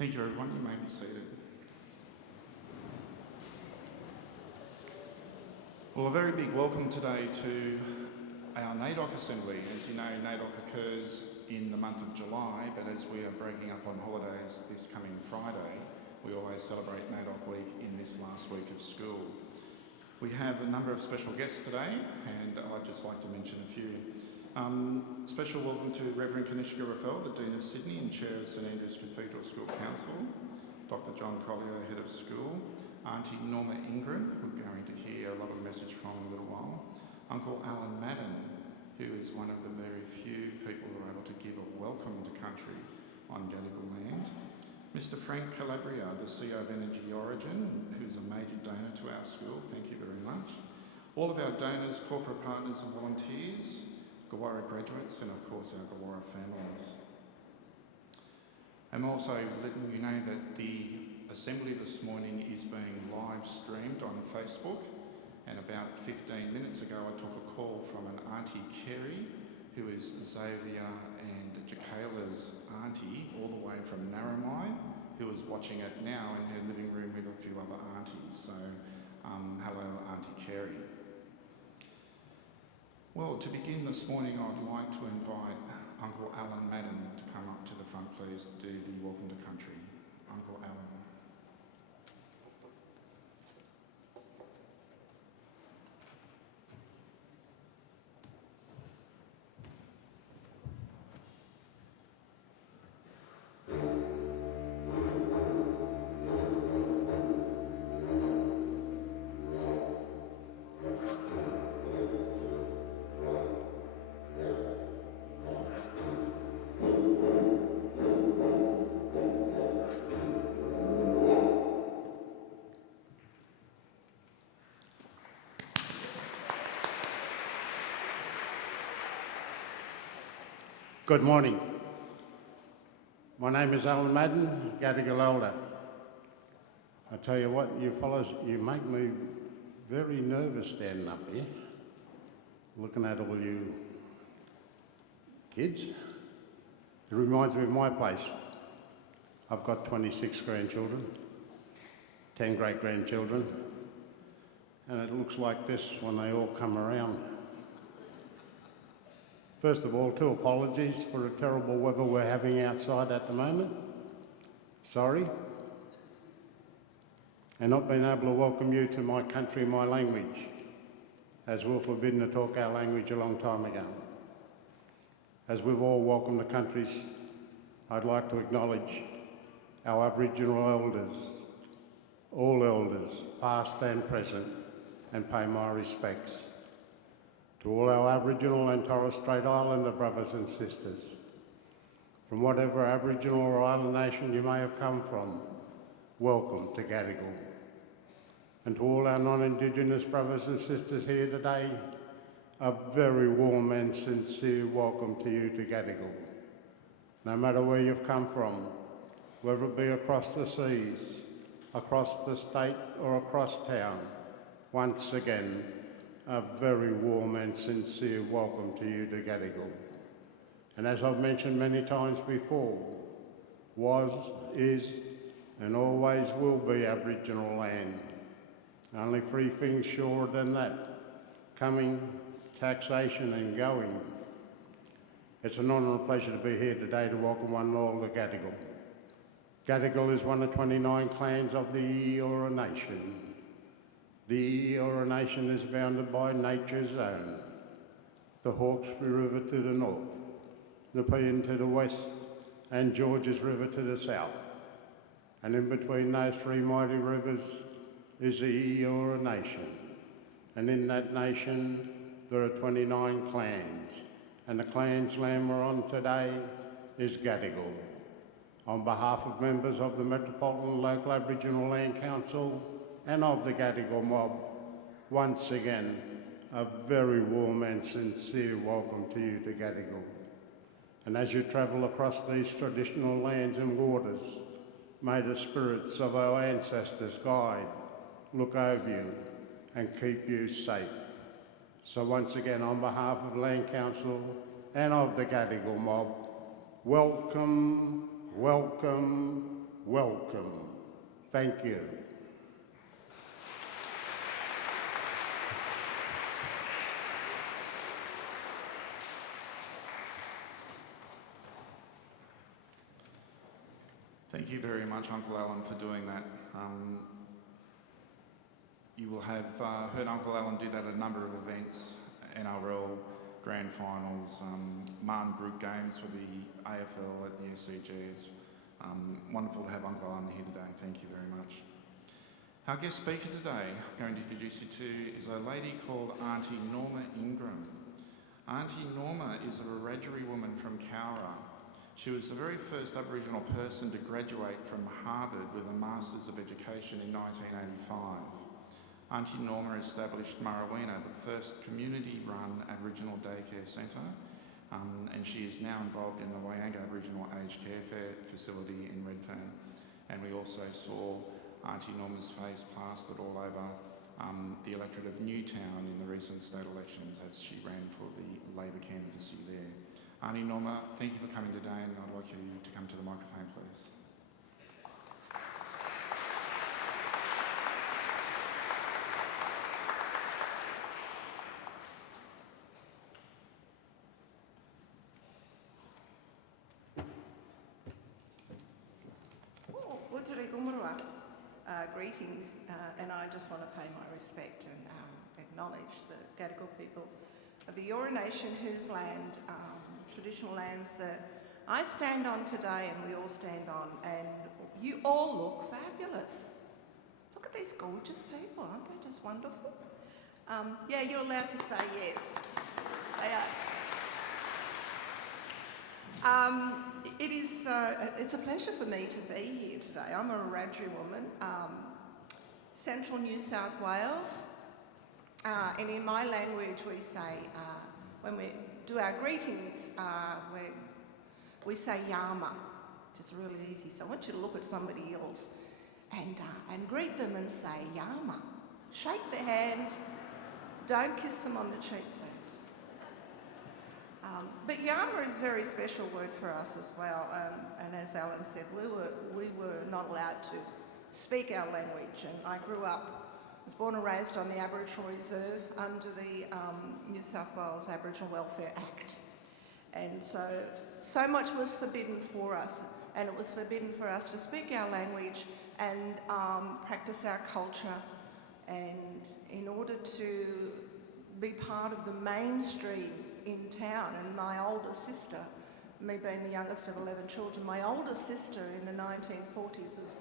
Thank you, everyone. You may be seated. Well, a very big welcome today to our NAIDOC Assembly. As you know, NAIDOC occurs in the month of July, but as we are breaking up on holidays this coming Friday, we always celebrate NAIDOC Week in this last week of school. We have a number of special guests today, and I'd just like to mention a few. Special welcome to Reverend Kanishka Rafael, the Dean of Sydney and Chair of St Andrew's Cathedral School Council, Dr John Collier, Head of School, Auntie Norma Ingram, who we're going to hear a lot of message from in a little while, Uncle Alan Madden, who is one of the very few people who are able to give a welcome to country on Gadigal land, Mr Frank Calabria, the CEO of Energy Origin, who's a major donor to our school, thank you very much, all of our donors, corporate partners and volunteers, Gawura graduates and of course our Gawura families. I'm also letting you know that the Assembly this morning is being live streamed on Facebook, and about 15 minutes ago I took a call from an Auntie Kerry, who is Xavier and Jacayla's auntie, all the way from Narromine, who is watching it now in her living room with a few other aunties. So hello Auntie Kerry. Well, to begin this morning, I'd like to invite Uncle Alan Madden to come up to the front, please, to do the Welcome to Country. Uncle Alan. Good morning. My name is Alan Madden, Gadigal Elder. I tell you what, you fellas, you make me very nervous standing up here, looking at all you kids. It reminds me of my place. I've got 26 grandchildren, 10 great-grandchildren, and it looks like this when they all come around. First of all, 2 apologies for the terrible weather we're having outside at the moment. Sorry. And not being able to welcome you to my country, my language, as we're forbidden to talk our language a long time ago. As we've all welcomed the countries, I'd like to acknowledge our Aboriginal elders, all elders, past and present, and pay my respects to all our Aboriginal and Torres Strait Islander brothers and sisters. From whatever Aboriginal or island nation you may have come from, welcome to Gadigal. And to all our non-Indigenous brothers and sisters here today, a very warm and sincere welcome to you to Gadigal. No matter where you've come from, whether it be across the seas, across the state or across town, once again, a very warm and sincere welcome to you to Gadigal. And as I've mentioned many times before, was, is, and always will be Aboriginal land. Only 3 things surer than that: coming, taxation and going. It's an honour and a pleasure to be here today to welcome one and all to Gadigal. Gadigal is one of 29 clans of the Gawura Nation. The Gawura Nation is bounded by nature's own, the Hawkesbury River to the north, the Nepean to the west, and Georges River to the south. And in between those 3 mighty rivers is the Gawura Nation. And in that nation, there are 29 clans. And the clan's land we're on today is Gadigal. On behalf of members of the Metropolitan Local Aboriginal Land Council and of the Gadigal mob, once again, a very warm and sincere welcome to you to Gadigal. And as you travel across these traditional lands and waters, may the spirits of our ancestors guide, look over you and keep you safe. So once again, on behalf of Land Council and of the Gadigal mob, welcome, welcome, welcome. Thank you. Thank you very much, Uncle Alan, for doing that. You will have heard Uncle Alan do that at a number of events, NRL, Grand Finals, Marn Group Games for the AFL at the SCGs. Wonderful to have Uncle Alan here today. Thank you very much. Our guest speaker today, I'm going to introduce you to, is a lady called Auntie Norma Ingram. Auntie Norma is a Wiradjuri woman from Gawura. She was the very first Aboriginal person to graduate from Harvard with a Masters of Education in 1985. Auntie Norma established Marawina, the first community-run Aboriginal daycare centre, and she is now involved in the Wayanga Aboriginal Aged Care Facility in Redfern. And we also saw Auntie Norma's face plastered all over the electorate of Newtown in the recent state elections as she ran for the Labor candidacy there. Auntie Norma, thank you for coming today, and I'd like you to come to the microphone, please. Greetings, and I just want to pay my respect and acknowledge the Gadigal people of the Eora Nation, whose land, traditional lands that I stand on today and we all stand on, and you all look fabulous. Look at these gorgeous people, aren't they just wonderful? Yeah, you're allowed to say yes. They are. It's a pleasure for me to be here today. I'm a Wiradjuri woman, Central New South Wales, and in my language we say, when we do our greetings, we say Yama, just really easy. So I want you to look at somebody else and greet them and say Yama. Shake their hand, don't kiss them on the cheek, please. But Yama is a very special word for us as well, and as Alan said, we were not allowed to speak our language, and I was born and raised on the Aboriginal Reserve under the New South Wales Aboriginal Welfare Act, and so much was forbidden for us, and it was forbidden for us to speak our language and practice our culture, and in order to be part of the mainstream in town. And my older sister, me being the youngest of 11 children, my older sister in the 1940s was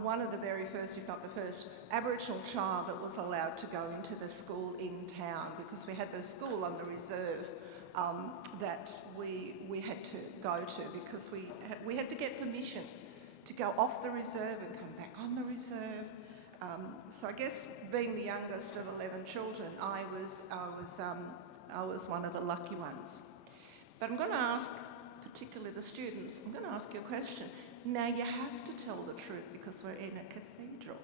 one of the very first, if not the first, Aboriginal child that was allowed to go into the school in town, because we had the school on the reserve that we had to go to, because we had to get permission to go off the reserve and come back on the reserve. So I guess being the youngest of 11 children, I was one of the lucky ones. But I'm going to ask, particularly the students, I'm going to ask you a question. Now you have to tell the truth because we're in a cathedral.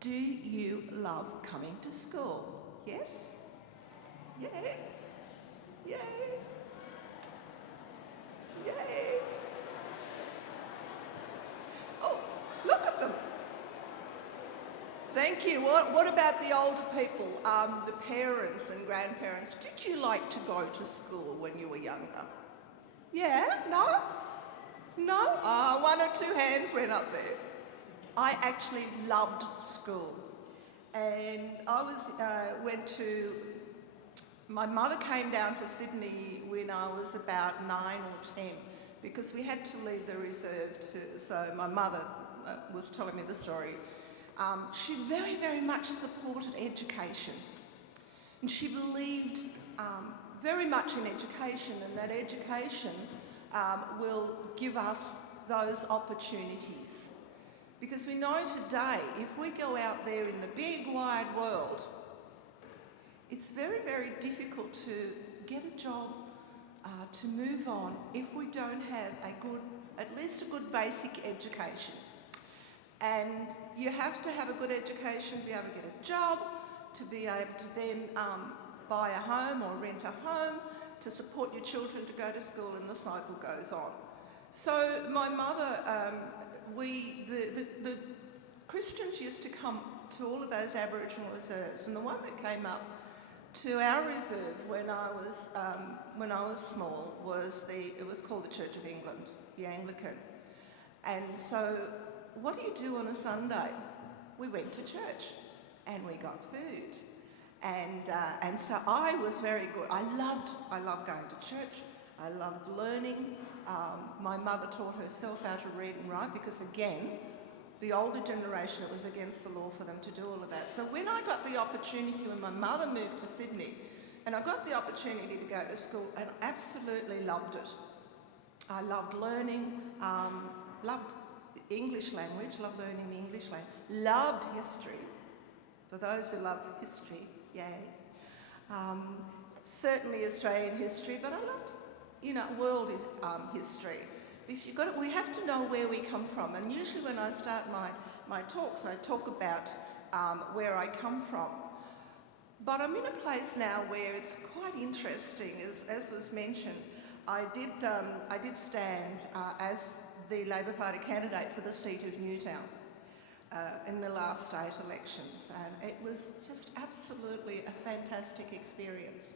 Do you love coming to school? Yes? Yay! Yay! Yay! Oh, look at them. Thank you. What about the older people, the parents and grandparents? Did you like to go to school when you were younger? Yeah? No? No? One or two hands went up there. I actually loved school. And my mother came down to Sydney when I was about 9 or 10 because we had to leave the reserve so my mother was telling me the story. She very, very much supported education. And she believed very much in education, and that education will give us those opportunities. Because we know today, if we go out there in the big, wide world, it's very, very difficult to get a job, to move on, if we don't have at least a good basic education. And you have to have a good education to be able to get a job, to be able to then buy a home or rent a home, to support your children to go to school, and the cycle goes on. So my mother, the Christians used to come to all of those Aboriginal reserves, and the one that came up to our reserve when I was small it was called the Church of England, the Anglican. And so, what do you do on a Sunday? We went to church, and we got food, and so I was very good. I loved going to church. I loved learning. My mother taught herself how to read and write because, again, the older generation, it was against the law for them to do all of that. So when I got the opportunity, when my mother moved to Sydney, and I got the opportunity to go to school, and absolutely loved it. I loved learning, loved the English language, loved learning the English language, loved history. For those who love history, yay. Certainly Australian history, but I loved, world history. Because we have to know where we come from, and usually when I start my talks, I talk about where I come from. But I'm in a place now where it's quite interesting, as was mentioned. I did stand as the Labor Party candidate for the seat of Newtown in the last state elections, and it was just absolutely a fantastic experience.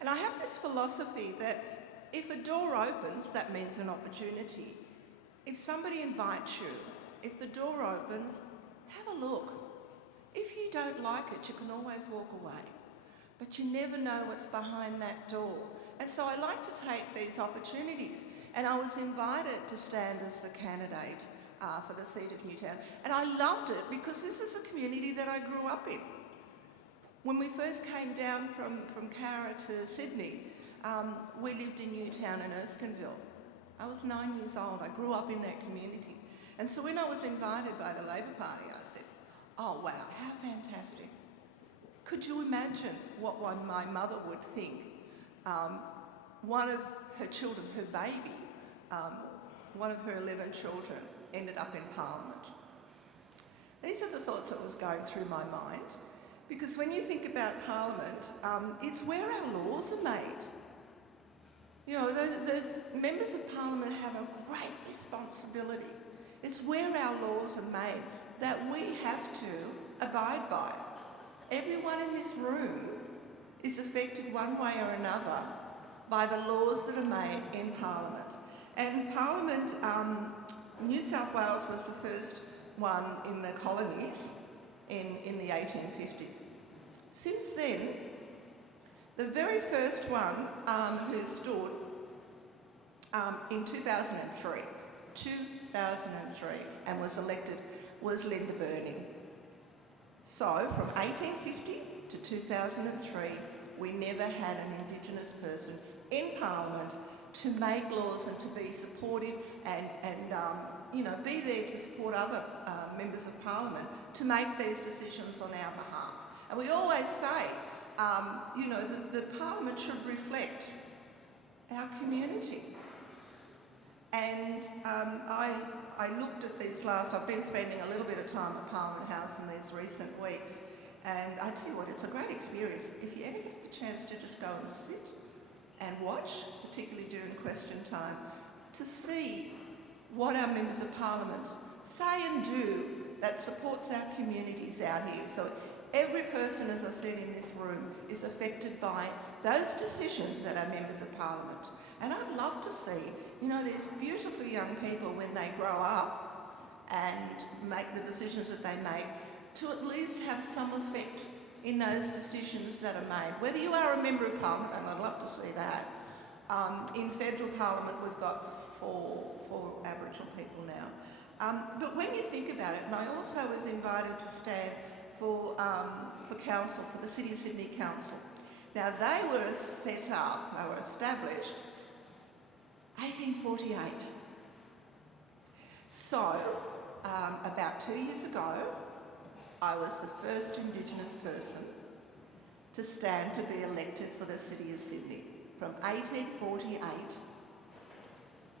And I have this philosophy that if a door opens, that means an opportunity. If somebody invites you, if the door opens, have a look. If you don't like it, you can always walk away. But you never know what's behind that door. And so I like to take these opportunities. And I was invited to stand as the candidate for the seat of Newtown. And I loved it because this is a community that I grew up in. When we first came down from Gawura to Sydney, we lived in Newtown and Erskineville. I was 9 years old. I grew up in that community. And so when I was invited by the Labor Party, I said, oh wow, how fantastic. Could you imagine what my mother would think? One of her children, her baby, one of her 11 children ended up in Parliament. These are the thoughts that was going through my mind. Because when you think about Parliament, it's where our laws are made. Those members of Parliament have a great responsibility. It's where our laws are made that we have to abide by. Everyone in this room is affected one way or another by the laws that are made in Parliament. And Parliament, New South Wales was the first one in the colonies in the 1850s. Since then, the very first one who stood in 2003, and was elected was Linda Burney. So from 1850 to 2003, we never had an Indigenous person in Parliament to make laws and to be supportive and be there to support other members of Parliament to make these decisions on our behalf. And we always say, the Parliament should reflect our community. And I looked at these I've been spending a little bit of time at Parliament House in these recent weeks, and I tell you what, it's a great experience. If you ever get the chance to just go and sit and watch, particularly during question time, to see what our members of Parliament say and do that supports our communities out here. So every person, as I said, in this room is affected by those decisions that are members of Parliament. And I'd love to see, these beautiful young people when they grow up and make the decisions that they make, to at least have some effect in those decisions that are made. Whether you are a member of Parliament, and I'd love to see that. In federal Parliament, we've got four Aboriginal people now. But when you think about it, and I also was invited to stand for council, for the City of Sydney Council. Now they were established 1848. So, about 2 years ago, I was the first Indigenous person to stand to be elected for the City of Sydney from 1848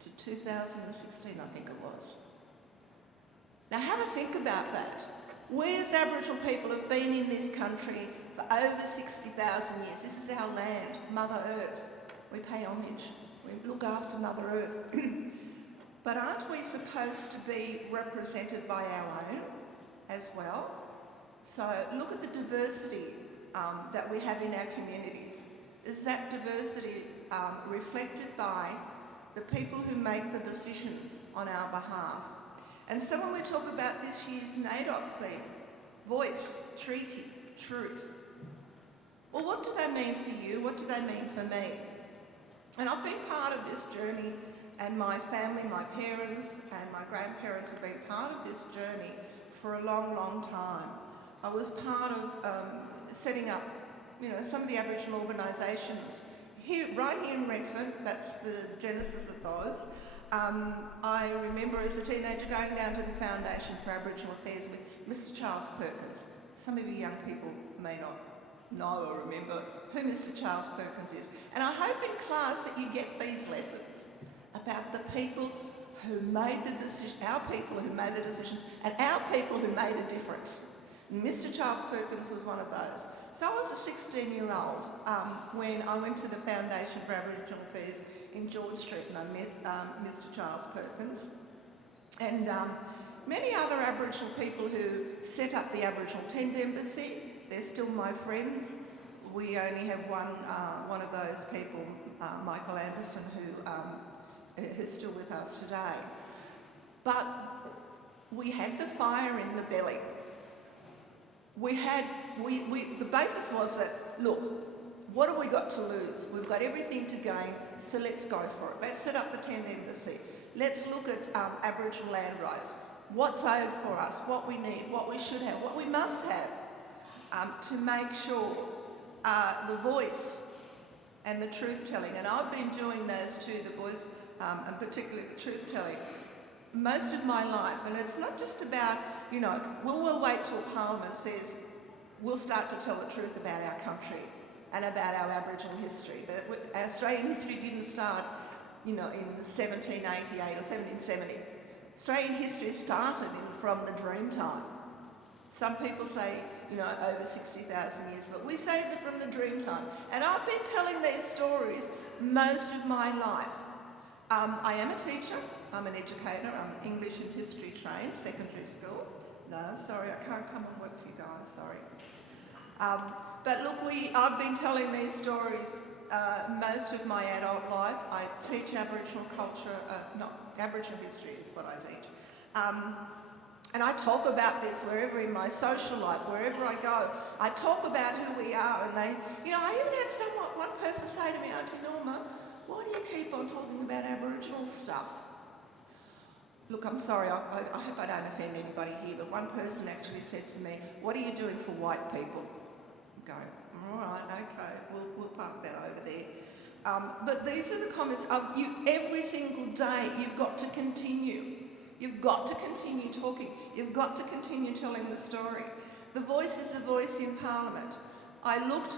to 2016, I think it was. Now have a think about that. We as Aboriginal people have been in this country for over 60,000 years. This is our land, Mother Earth. We pay homage. We look after Mother Earth. But aren't we supposed to be represented by our own as well? So look at the diversity that we have in our communities. Is that diversity reflected by the people who make the decisions on our behalf? And so when we talk about this year's NAIDOC theme, voice, treaty, truth, well, what do they mean for you? What do they mean for me? And I've been part of this journey, and my family, my parents and my grandparents have been part of this journey for a long, long time. I was part of setting up, some of the Aboriginal organisations right here in Redford. That's the genesis of those. I remember as a teenager going down to the Foundation for Aboriginal Affairs with Mr. Charles Perkins. Some of you young people may not know or remember who Mr. Charles Perkins is. And I hope in class that you get these lessons about the people who made the decision, our people who made the decisions, and our people who made a difference. And Mr. Charles Perkins was one of those. So I was a 16-year-old when I went to the Foundation for Aboriginal Affairs in George Street, and I met Mr. Charles Perkins and many other Aboriginal people who set up the Aboriginal Tent Embassy. They're still my friends. We only have one of those people, Michael Anderson, who's still with us today. But we had the fire in the belly. The basis was that, look, what have we got to lose? We've got everything to gain, so let's go for it. Let's set up the Tent Embassy. Let's look at Aboriginal land rights. What's owed for us, what we need, what we should have, what we must have to make sure the voice and the truth-telling. And I've been doing those two, the voice and particularly the truth-telling, most of my life. And it's not just about, we'll wait till Parliament says we'll start to tell the truth about our country and about our Aboriginal history. But our Australian history didn't start, in 1788 or 1770. Australian history started from the Dreamtime. Some people say, over 60,000 years, but we say that from the Dreamtime. And I've been telling these stories most of my life. I am a teacher, I'm an educator, I'm English and history trained, secondary school. No, sorry, I can't come and work for you guys, sorry. But look, I've been telling these stories most of my adult life. I teach Aboriginal culture, Aboriginal history is what I teach. And I talk about this wherever in my social life, wherever I go. I talk about who we are, and I even had one person say to me, Auntie Norma, why do you keep on talking about Aboriginal stuff? Look, I'm sorry, I hope I don't offend anybody here, but one person actually said to me, what are you doing for white people? I'm going, all right, okay, we'll park that over there. But these are the comments of you every single day. You've got to continue. You've got to continue talking. You've got to continue telling the story. The voice is the voice in Parliament. I looked,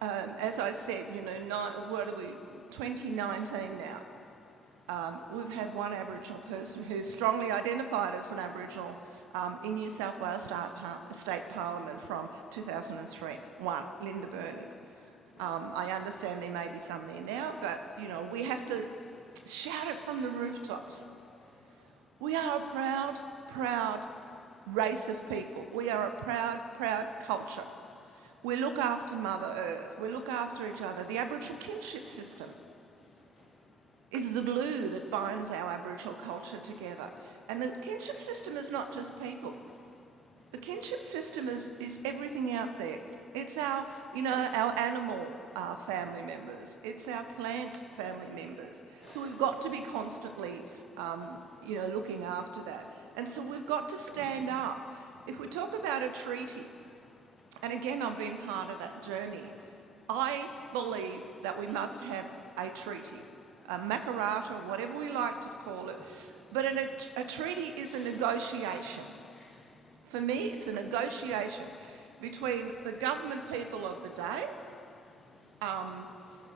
as I said, 2019 now. We've had one Aboriginal person who strongly identified as an Aboriginal in New South Wales State Parliament from 2003. One, Linda Burney. I understand there may be some there now, but we have to shout it from the rooftops. We are a proud, proud race of people. We are a proud, proud culture. We look after Mother Earth. We look after each other. The Aboriginal kinship system is the glue that binds our Aboriginal culture together. And the kinship system is not just people. The kinship system is everything out there. It's our animal family members. It's our plant family members. So we've got to be constantly, looking after that. And so we've got to stand up. If we talk about a treaty, and again, I've been part of that journey, I believe that we must have a treaty, a makarata, whatever we like to call it. But a treaty is a negotiation. For me, it's a negotiation between the government people of the day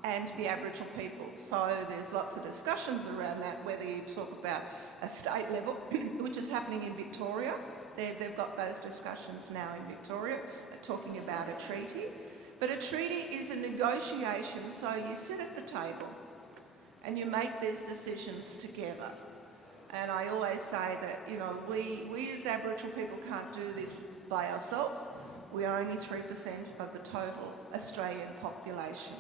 and the Aboriginal people. So there's lots of discussions around that, whether you talk about a state level, which is happening in Victoria. They've got those discussions now in Victoria, talking about a treaty. But a treaty is a negotiation, so you sit at the table and you make these decisions together. And I always say that, you know, we as Aboriginal people can't do this by ourselves. We are only 3% of the total Australian population.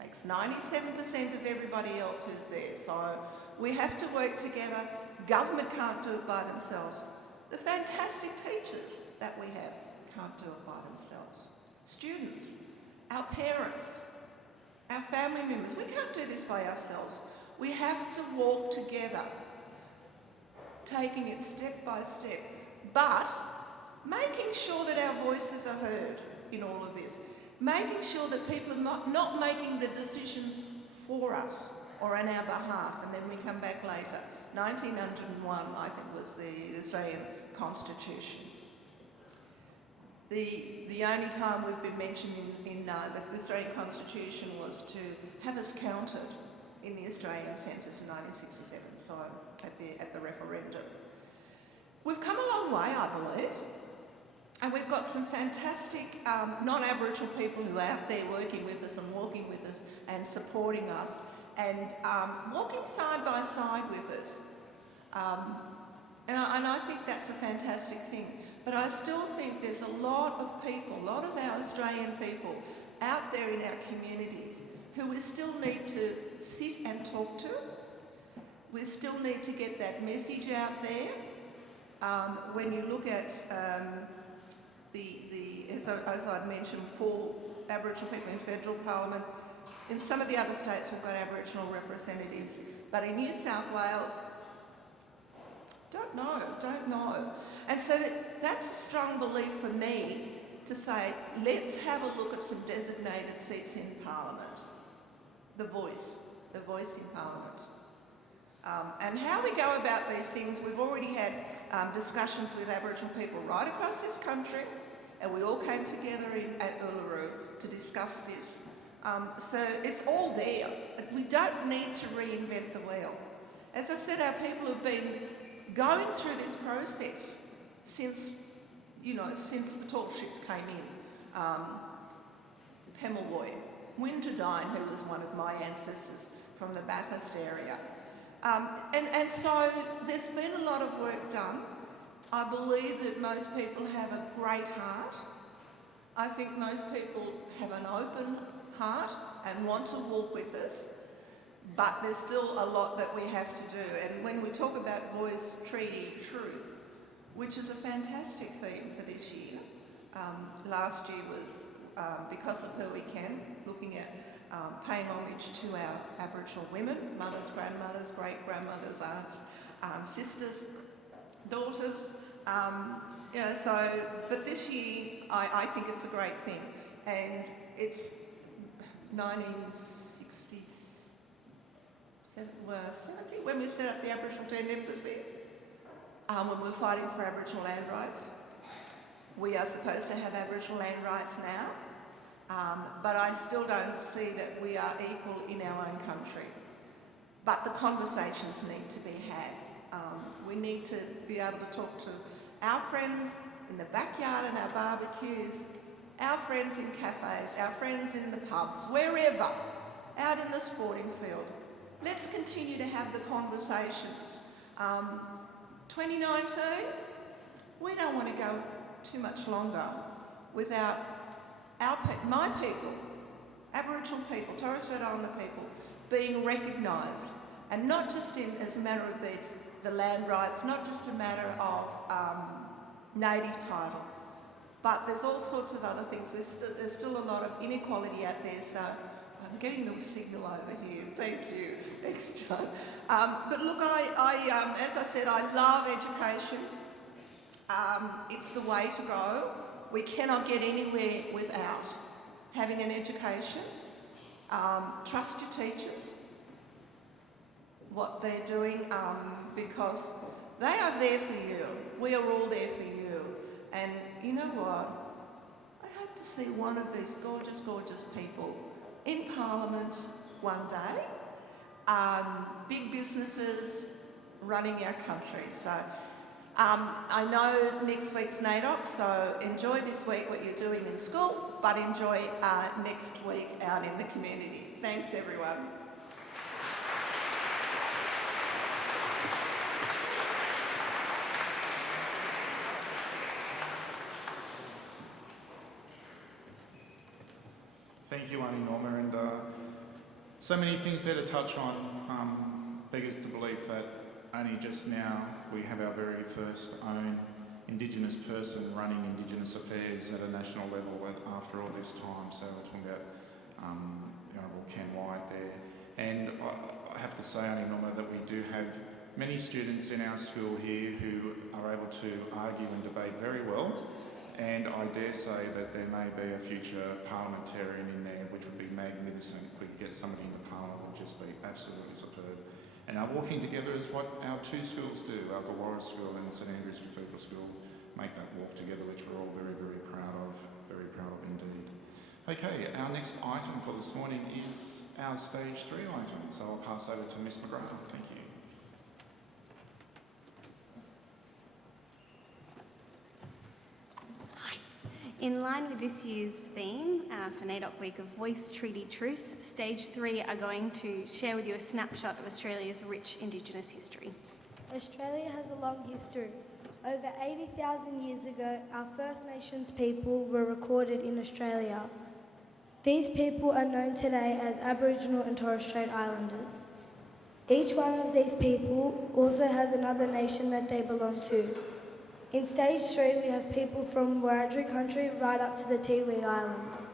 Makes 97% of everybody else who's there. So we have to work together. Government can't do it by themselves. The fantastic teachers that we have can't do it by themselves. Students, our parents, our family members, we can't do this by ourselves. We have to walk together, taking it step by step, but making sure that our voices are heard in all of this, making sure that people are not making the decisions for us or on our behalf, and then we come back later. 1901, I think, was the Australian Constitution. The only time we've been mentioned in the Australian Constitution was to have us counted in the Australian census in 1967, so at the referendum. We've come a long way, I believe, and we've got some fantastic non-Aboriginal people who are out there working with us and walking with us and supporting us and walking side by side with us. And I think that's a fantastic thing. But I still think there's a lot of people, a lot of our Australian people out there in our communities who we still need to sit and talk to. We still need to get that message out there. When you look at as I'd mentioned, 4 Aboriginal people in federal parliament, in some of the other states we've got Aboriginal representatives, but in New South Wales, don't know. And so that's a strong belief for me to say, let's have a look at some designated seats in Parliament. The voice in Parliament. And how we go about these things, we've already had discussions with Aboriginal people right across this country, and we all came together at Uluru to discuss this. So it's all there. We don't need to reinvent the wheel. As I said, our people have been going through this process since the tall ships came in. Pemulwuy, Winterdyne, who was one of my ancestors from the Bathurst area. And so there's been a lot of work done. I believe that most people have a great heart. I think most people have an open heart and want to walk with us. But there's still a lot that we have to do. And when we talk about voice, treaty, truth, which is a fantastic theme for this year. Last year was Because of Her We Can, looking at paying homage to our Aboriginal women, mothers, grandmothers, great-grandmothers, aunts, sisters, daughters. But this year I think it's a great thing. And it's 1970, when we set up the Aboriginal Tent Embassy, when we were fighting for Aboriginal land rights. We are supposed to have Aboriginal land rights now, but I still don't see that we are equal in our own country. But the conversations need to be had. We need to be able to talk to our friends in the backyard and our barbecues, our friends in cafes, our friends in the pubs, wherever, out in the sporting field. Let's continue to have the conversations. 2019, we don't want to go too much longer without my people, Aboriginal people, Torres Strait Islander people, being recognised, and not just as a matter of the land rights, not just a matter of native title, but there's all sorts of other things. There's still a lot of inequality out there, so I'm getting the signal over here. Thank you. Thanks, John. But look, as I said, I love education. It's the way to go. We cannot get anywhere without having an education. Trust your teachers, what they're doing, because they are there for you. We are all there for you. And you know what? I hope to see one of these gorgeous, gorgeous people in Parliament one day. Big businesses running our country. So I know next week's NAIDOC, so enjoy this week what you're doing in school, but enjoy next week out in the community. Thanks, everyone. Thank you, Auntie Norma, and so many things there to touch on. Beggars to believe that only just now we have our very first own Indigenous person running Indigenous affairs at a national level after all this time. So we're talking about the Honourable Ken White there. And I have to say, Auntie Norma, that we do have many students in our school here who are able to argue and debate very well. And I dare say that there may be a future parliamentarian in there, which would be magnificent. If we could get somebody in the parliament, would just be absolutely superb. And our walking together is what our two schools do, our Gawura School and St Andrew's Cathedral School, make that walk together, which we're all very, very proud of indeed. Okay, our next item for this morning is our Stage 3 item. So I'll pass over to Miss McGrath. Thank you. In line with this year's theme for NAIDOC Week of Voice, Treaty, Truth, Stage 3 are going to share with you a snapshot of Australia's rich Indigenous history. Australia has a long history. Over 80,000 years ago, our First Nations people were recorded in Australia. These people are known today as Aboriginal and Torres Strait Islanders. Each one of these people also has another nation that they belong to. In Stage 3, we have people from Wiradjuri country right up to the Tiwi Islands.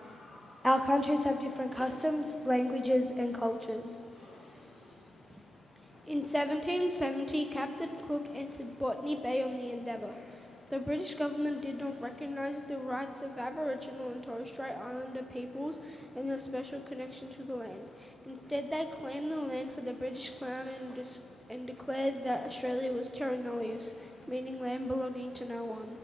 Our countries have different customs, languages and cultures. In 1770, Captain Cook entered Botany Bay on the Endeavour. The British government did not recognise the rights of Aboriginal and Torres Strait Islander peoples and their special connection to the land. Instead, they claimed the land for the British Crown and declared that Australia was terra nullius, meaning land belonging to no one.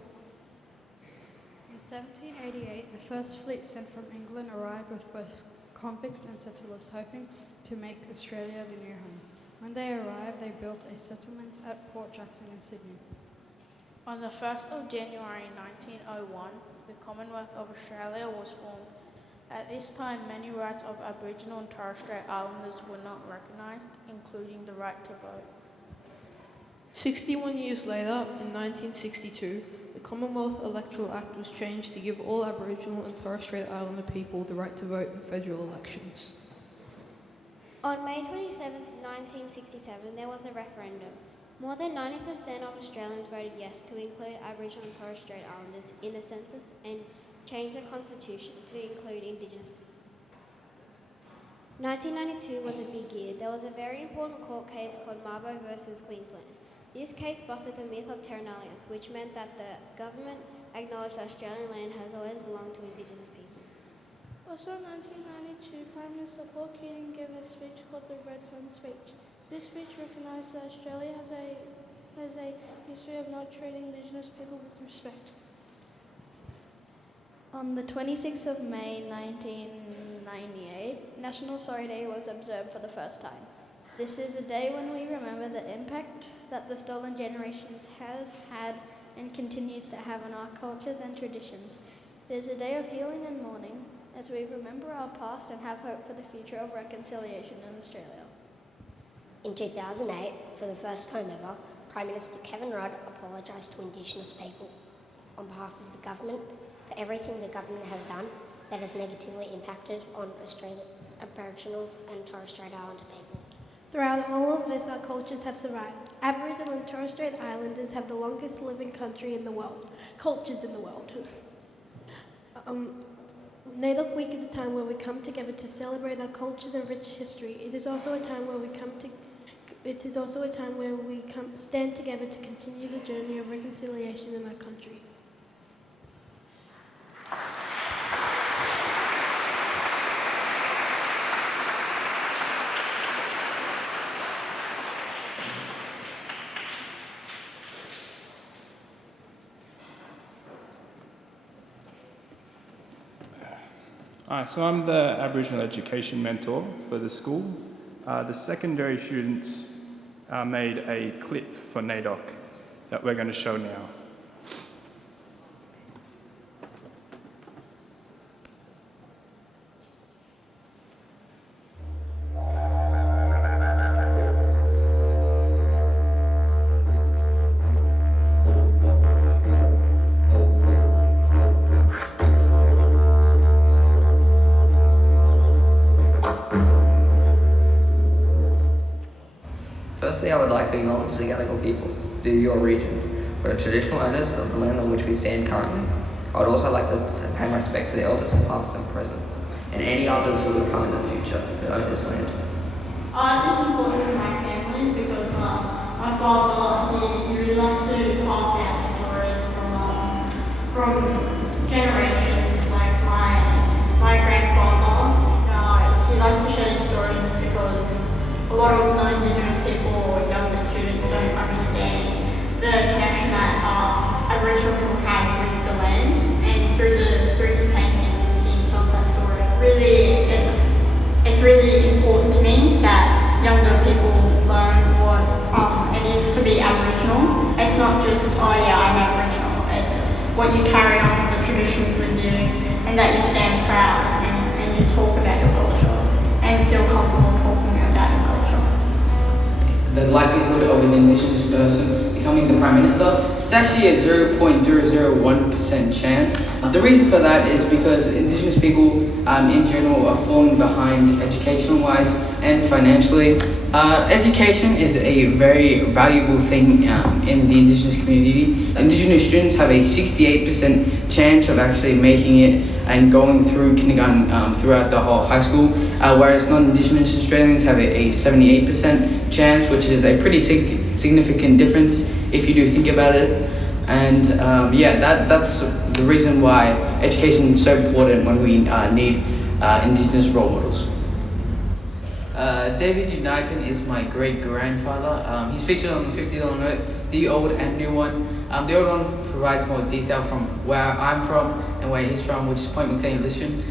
In 1788, the first fleet sent from England arrived with both convicts and settlers, hoping to make Australia the new home. When they arrived, they built a settlement at Port Jackson in Sydney. On the 1st of January 1901, the Commonwealth of Australia was formed. At this time, many rights of Aboriginal and Torres Strait Islanders were not recognised, including the right to vote. 61 years later, in 1962, the Commonwealth Electoral Act was changed to give all Aboriginal and Torres Strait Islander people the right to vote in federal elections. On May 27, 1967, there was a referendum. More than 90% of Australians voted yes to include Aboriginal and Torres Strait Islanders in the census and change the constitution to include Indigenous people. 1992 was a big year. There was a very important court case called Mabo versus Queensland. This case busted the myth of terra nullius, which meant that the government acknowledged that Australian land has always belonged to Indigenous people. Also in 1992, Prime Minister Paul Keating gave a speech called the Redfern Speech. This speech recognised that Australia has a history of not treating Indigenous people with respect. On the 26th of May 1998, National Sorry Day was observed for the first time. This is a day when we remember the impact that the stolen generations has had and continues to have on our cultures and traditions. It is a day of healing and mourning as we remember our past and have hope for the future of reconciliation in Australia. In 2008, for the first time ever, Prime Minister Kevin Rudd apologised to Indigenous people on behalf of the government for everything the government has done that has negatively impacted on Australian Aboriginal and Torres Strait Islander people. Throughout all of this, our cultures have survived. Aboriginal and Torres Strait Islanders have the longest living country in the world, cultures in the world. NAIDOC Week is a time where we come together to celebrate our cultures and rich history. It is also a time where we stand together to continue the journey of reconciliation in our country. Hi, so I'm the Aboriginal education mentor for the school. The secondary students made a clip for NAIDOC that we're going to show now. to acknowledge the Gadigal people, the your region, who are the traditional owners of the land on which we stand currently. I would also like to pay my respects to the elders, past and present, and any others who will come in the future to own this land. Art is important to my family because my father, he really loves to pass down stories from generations. Like my grandfather, he likes to share stories because a lot of non-Indigenous people or younger students don't understand the connection that Aboriginal people have with the land, and through his paintings he tells that story. It's really important to me that younger people learn what it is to be Aboriginal. It's not just, oh yeah, I'm Aboriginal. It's what you carry on, the traditions with you, and that you stand proud and you talk about your culture and feel comfortable talking about your culture. The likelihood of an Indigenous person becoming the Prime Minister, it's actually a 0.001% chance. The reason for that is because Indigenous people in general are falling behind education-wise and financially. Education is a very valuable thing in the Indigenous community. Indigenous students have a 68% chance of actually making it and going through kindergarten throughout the whole high school, whereas non-Indigenous Australians have a 78% chance, which is a pretty significant difference if you do think about it. And that's the reason why education is so important when we need Indigenous role models. David Unipin is my great-grandfather. He's featured on the $50 note, the old and new one. The old one provides more detail from where I'm from and where he's from, which is Point McLean, Lishan.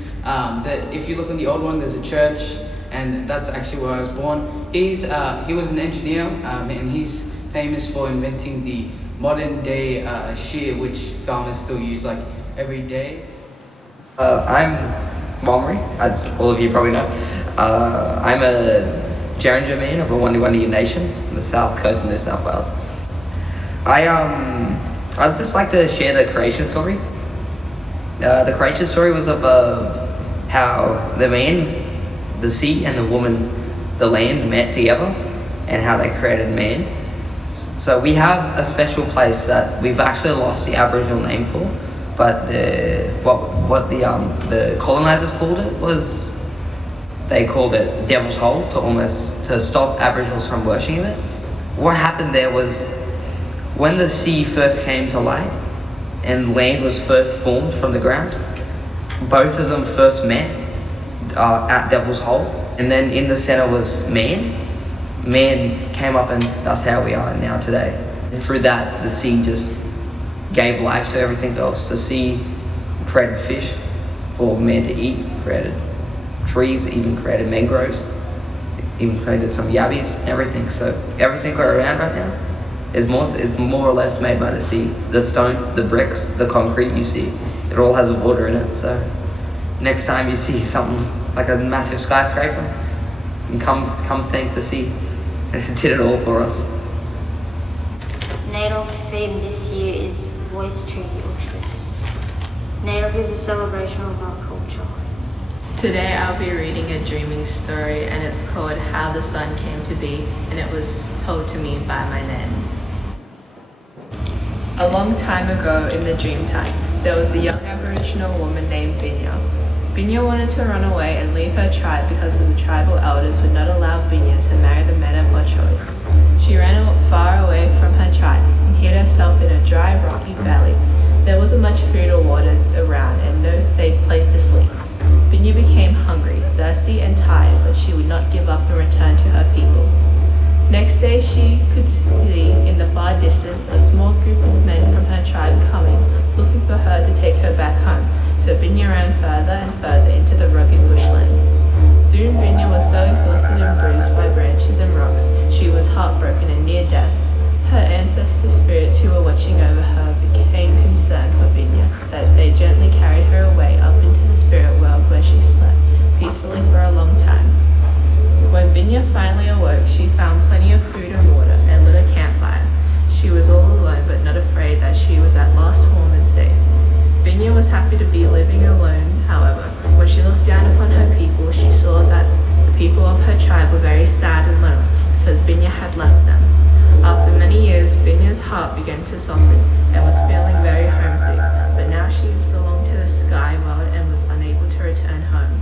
If you look on the old one, there's a church, and that's actually where I was born. He was an engineer, and he's famous for inventing the modern-day shear, which farmers still use like every day. I'm Momri, as all of you probably know. I'm a Geringer man of a Waniwani nation on the south coast of New South Wales. I'd just like to share the creation story. The creation story was of how the man, the sea, and the woman, the land, met together, and how they created man. So we have a special place that we've actually lost the Aboriginal name for, but what the colonizers called it was, they called it Devil's Hole to stop Aboriginals from worshipping it. What happened there was, when the sea first came to light and land was first formed from the ground, both of them first met at Devil's Hole, and then in the center was man. Man came up, and that's how we are now today. And through that, the sea just gave life to everything else. The sea created fish for man to eat, created trees, even created mangroves, even created some yabbies, everything. So everything we're around right now is more or less made by the sea. The stone, the bricks, the concrete you see, it all has water in it. So next time you see something like a massive skyscraper, and come thank the sea. It did it all for us. NAIDOC theme this year is Voice, Treaty or Truth. NAIDOC is a celebration of our culture. Today I'll be reading a dreaming story, and it's called How the Sun Came to Be, and it was told to me by my nan. A long time ago in the Dreamtime, there was a young Aboriginal woman named Binya. Binya wanted to run away and leave her tribe because the tribal elders would not allow Binya to marry the men of her choice. She ran far away from her tribe and hid herself in a dry, rocky valley. There wasn't much food or water around and no safe place to sleep. Binya became hungry, thirsty, and tired, but she would not give up and return to her people. Next day she could see in the far distance a small group of men from her tribe coming, looking for her to take her back home. So Binya ran further and further into the rugged bushland. Soon Binya was so exhausted and bruised by branches and rocks, she was heartbroken and near death. Her ancestor spirits who were watching over her became concerned for Binya, that they gently carried her away up into the spirit world where she slept peacefully for a long time. When Binya finally awoke, she found plenty of food and water and lit a campfire. She was all alone but not afraid that she was at last warm and safe. Binya was happy to be living alone, however. When she looked down upon her people, she saw that the people of her tribe were very sad and lonely because Binya had left them. After many years, Binya's heart began to soften and was feeling very homesick, but now she belonged to the sky world and was unable to return home.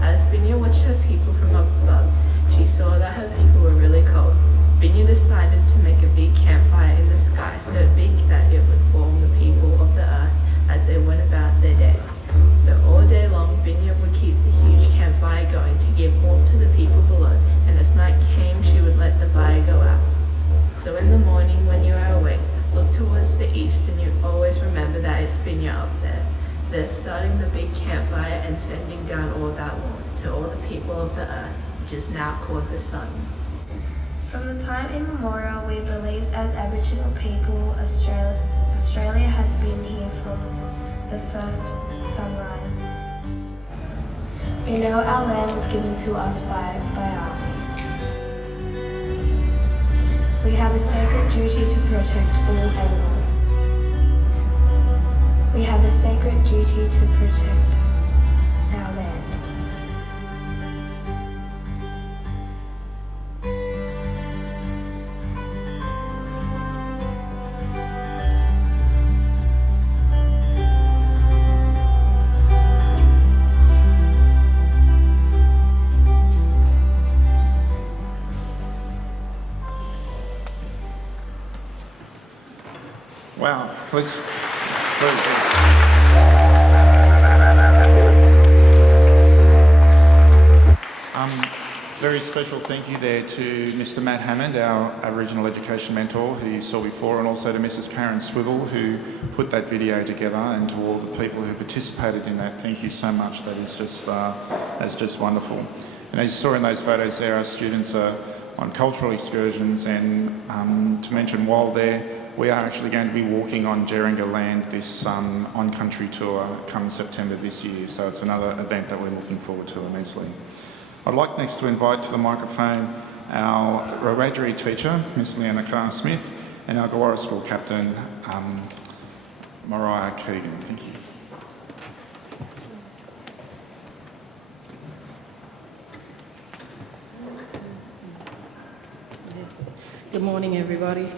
As Binya watched her people from up above, she saw that her people were really cold. Binya decided to make a big campfire in the sky, so big that it would warm the people of the earth as they went about their day. So all day long, Binya would keep the huge campfire going to give warmth to the people below, and as night came, she would let the fire go out. So in the morning, when you are awake, look towards the east and you always remember that it's Binya up there. They're starting the big campfire and sending down all that warmth to all the people of the earth, which is now called the sun. From the time immemorial, we believed as Aboriginal people, Australia has been here from the first sunrise. We know our land was given to us by Army. We have a sacred duty to protect all animals. We have a sacred duty to protect our land. Wow, please. Very special thank you there to Mr. Matt Hammond, our Aboriginal education mentor, who you saw before, and also to Mrs. Karen Swivel, who put that video together, and to all the people who participated in that. Thank you so much. That is just wonderful. And as you saw in those photos there, our students are on cultural excursions, and to mention while there, we are actually going to be walking on Jeringa land this on-country tour come September this year, so it's another event that we're looking forward to immensely. I'd like next to invite to the microphone our Wiradjuri teacher, Miss Leanna Carr-Smith, and our Gawura School captain, Mariah Keegan. Thank you. Good morning, everybody.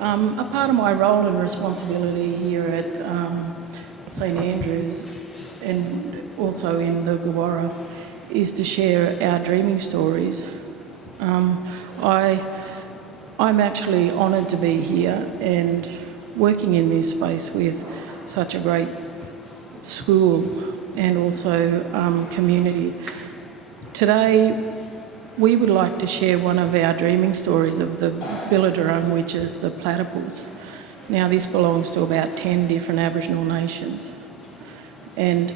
A part of my role and responsibility here at St Andrews and also in the Gawura is to share our dreaming stories. I'm actually honoured to be here and working in this space with such a great school and also community. Today, we would like to share one of our dreaming stories of the Billadarung, which is the platypus. Now, this belongs to about 10 different Aboriginal nations. And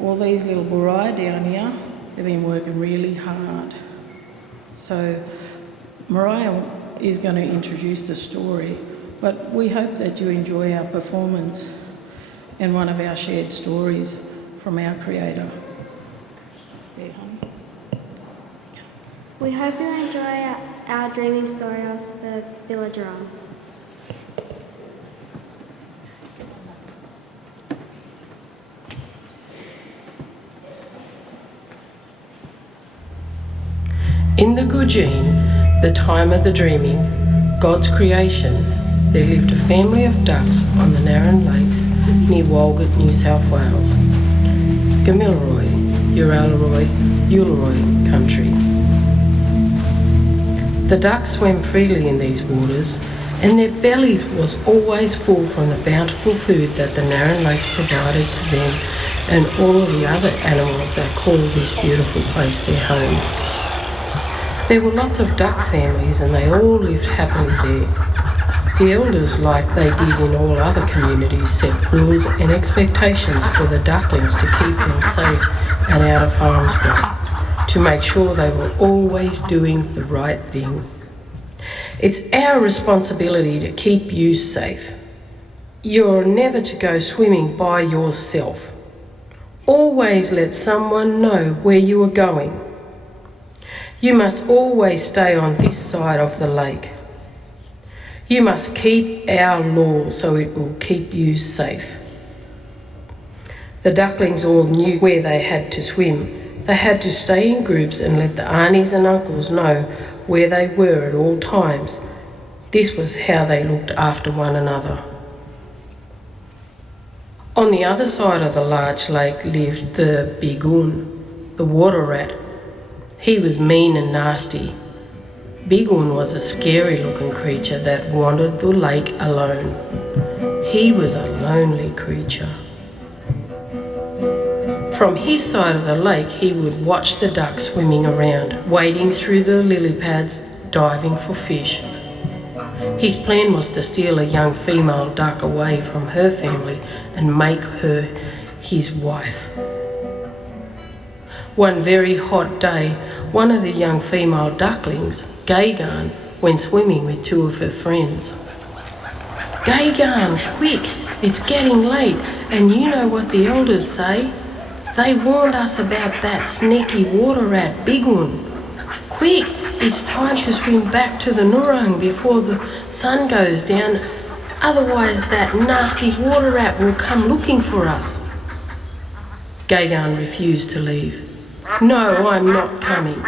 all these little burai down here, they've been working really hard. So Mariah is going to introduce the story, but we hope that you enjoy our performance and one of our shared stories from our creator. There, honey. We hope you enjoy our dreaming story of the Billadarung. In the Gujeen, the time of the dreaming, God's creation, there lived a family of ducks on the Narran Lakes near Walgett, New South Wales. Gamilaroi, Uraluroi, Uluroi country. The ducks swam freely in these waters, and their bellies was always full from the bountiful food that the Narran Lakes provided to them and all of the other animals that call this beautiful place their home. There were lots of duck families and they all lived happily there. The elders, like they did in all other communities, set rules and expectations for the ducklings to keep them safe and out of harm's way, to make sure they were always doing the right thing. It's our responsibility to keep you safe. You're never to go swimming by yourself. Always let someone know where you are going. You must always stay on this side of the lake. You must keep our law so it will keep you safe. The ducklings all knew where they had to swim. They had to stay in groups and let the aunties and uncles know where they were at all times. This was how they looked after one another. On the other side of the large lake lived the bigun, the water rat. He was mean and nasty. Bigun was a scary-looking creature that wandered the lake alone. He was a lonely creature. From his side of the lake, he would watch the ducks swimming around, wading through the lily pads, diving for fish. His plan was to steal a young female duck away from her family and make her his wife. One very hot day, one of the young female ducklings, Gagan, went swimming with two of her friends. "Gagan, quick, it's getting late, and you know what the elders say? They warned us about that sneaky water rat, Bigun. Quick, it's time to swim back to the Nurang before the sun goes down, otherwise that nasty water rat will come looking for us." Gagan refused to leave. "No, I'm not coming.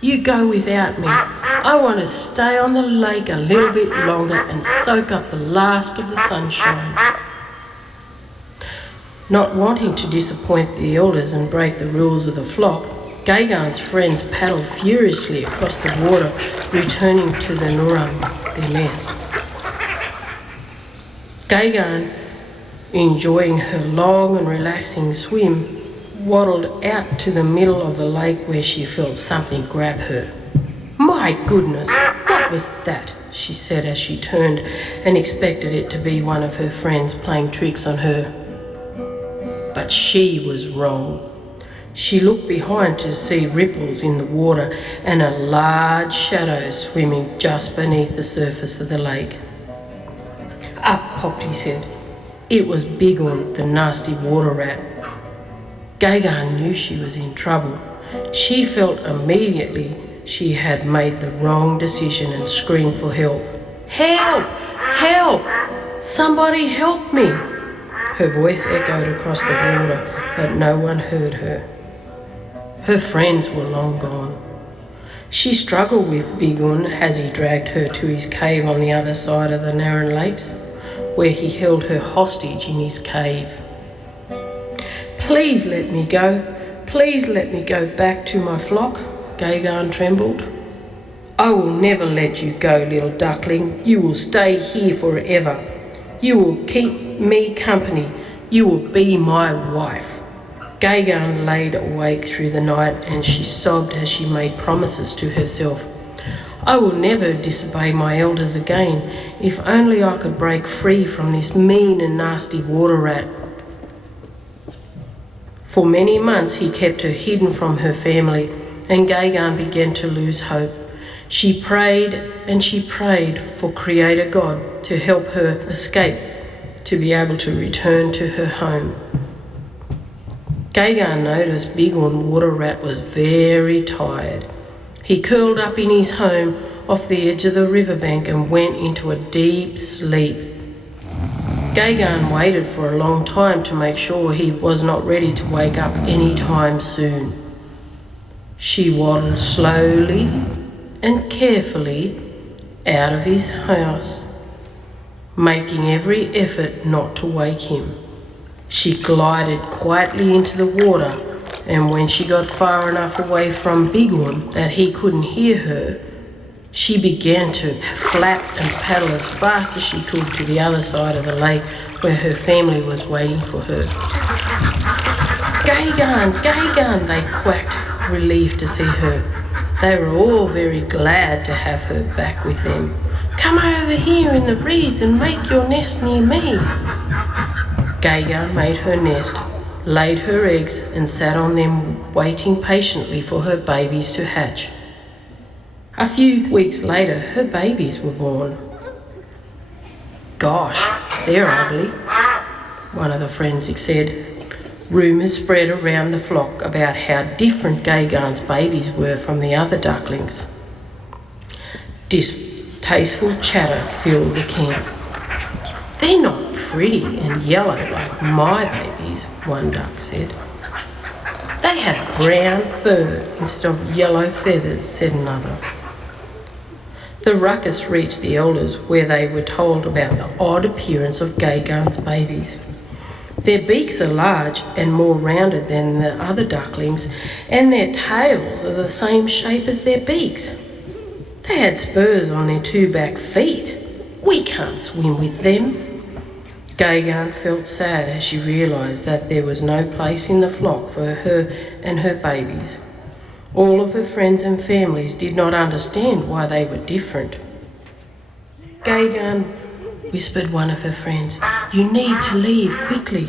You go without me. I want to stay on the lake a little bit longer and soak up the last of the sunshine." Not wanting to disappoint the elders and break the rules of the flock, Gagan's friends paddled furiously across the water, returning to the Nurang, their nest. Gagan, enjoying her long and relaxing swim, waddled out to the middle of the lake where she felt something grab her. "My goodness, what was that?" she said as she turned and expected it to be one of her friends playing tricks on her. But she was wrong. She looked behind to see ripples in the water and a large shadow swimming just beneath the surface of the lake. Up popped his head. It was Bigun, the nasty water rat. Gagan knew she was in trouble. She felt immediately she had made the wrong decision and screamed for help. "Help! Help! Somebody help me!" Her voice echoed across the water, but no one heard her. Her friends were long gone. She struggled with Bigun as he dragged her to his cave on the other side of the Narran Lakes, where he held her hostage in his cave. "Please let me go. Please let me go back to my flock," Gagan trembled. "I will never let you go, little duckling. You will stay here forever. You will keep me company. You will be my wife." Gagan laid awake through the night and she sobbed as she made promises to herself. "I will never disobey my elders again. If only I could break free from this mean and nasty water rat." For many months he kept her hidden from her family, and Gagan began to lose hope. She prayed and she prayed for Creator God to help her escape, to be able to return to her home. Gagan noticed Bigun Water Rat was very tired. He curled up in his home off the edge of the riverbank and went into a deep sleep. Gagan waited for a long time to make sure he was not ready to wake up any time soon. She waddled slowly and carefully out of his house, making every effort not to wake him. She glided quietly into the water, and when she got far enough away from Bigun that he couldn't hear her, she began to flap and paddle as fast as she could to the other side of the lake where her family was waiting for her. "Gagan, Gagan," they quacked, relieved to see her. They were all very glad to have her back with them. "Come over here in the reeds and make your nest near me." Gagan made her nest, laid her eggs and sat on them waiting patiently for her babies to hatch. A few weeks later, her babies were born. "Gosh, they're ugly," one of the friends said. Rumours spread around the flock about how different Gagan's babies were from the other ducklings. Distasteful chatter filled the camp. "They're not pretty and yellow like my babies," one duck said. "They have brown fur instead of yellow feathers," said another. The ruckus reached the elders, where they were told about the odd appearance of Gaygan's babies. Their beaks are large and more rounded than the other ducklings, and their tails are the same shape as their beaks. They had spurs on their two back feet. We can't swim with them. Gaygan felt sad as she realised that there was no place in the flock for her and her babies. All of her friends and families did not understand why they were different. Gaygan, whispered one of her friends, you need to leave quickly.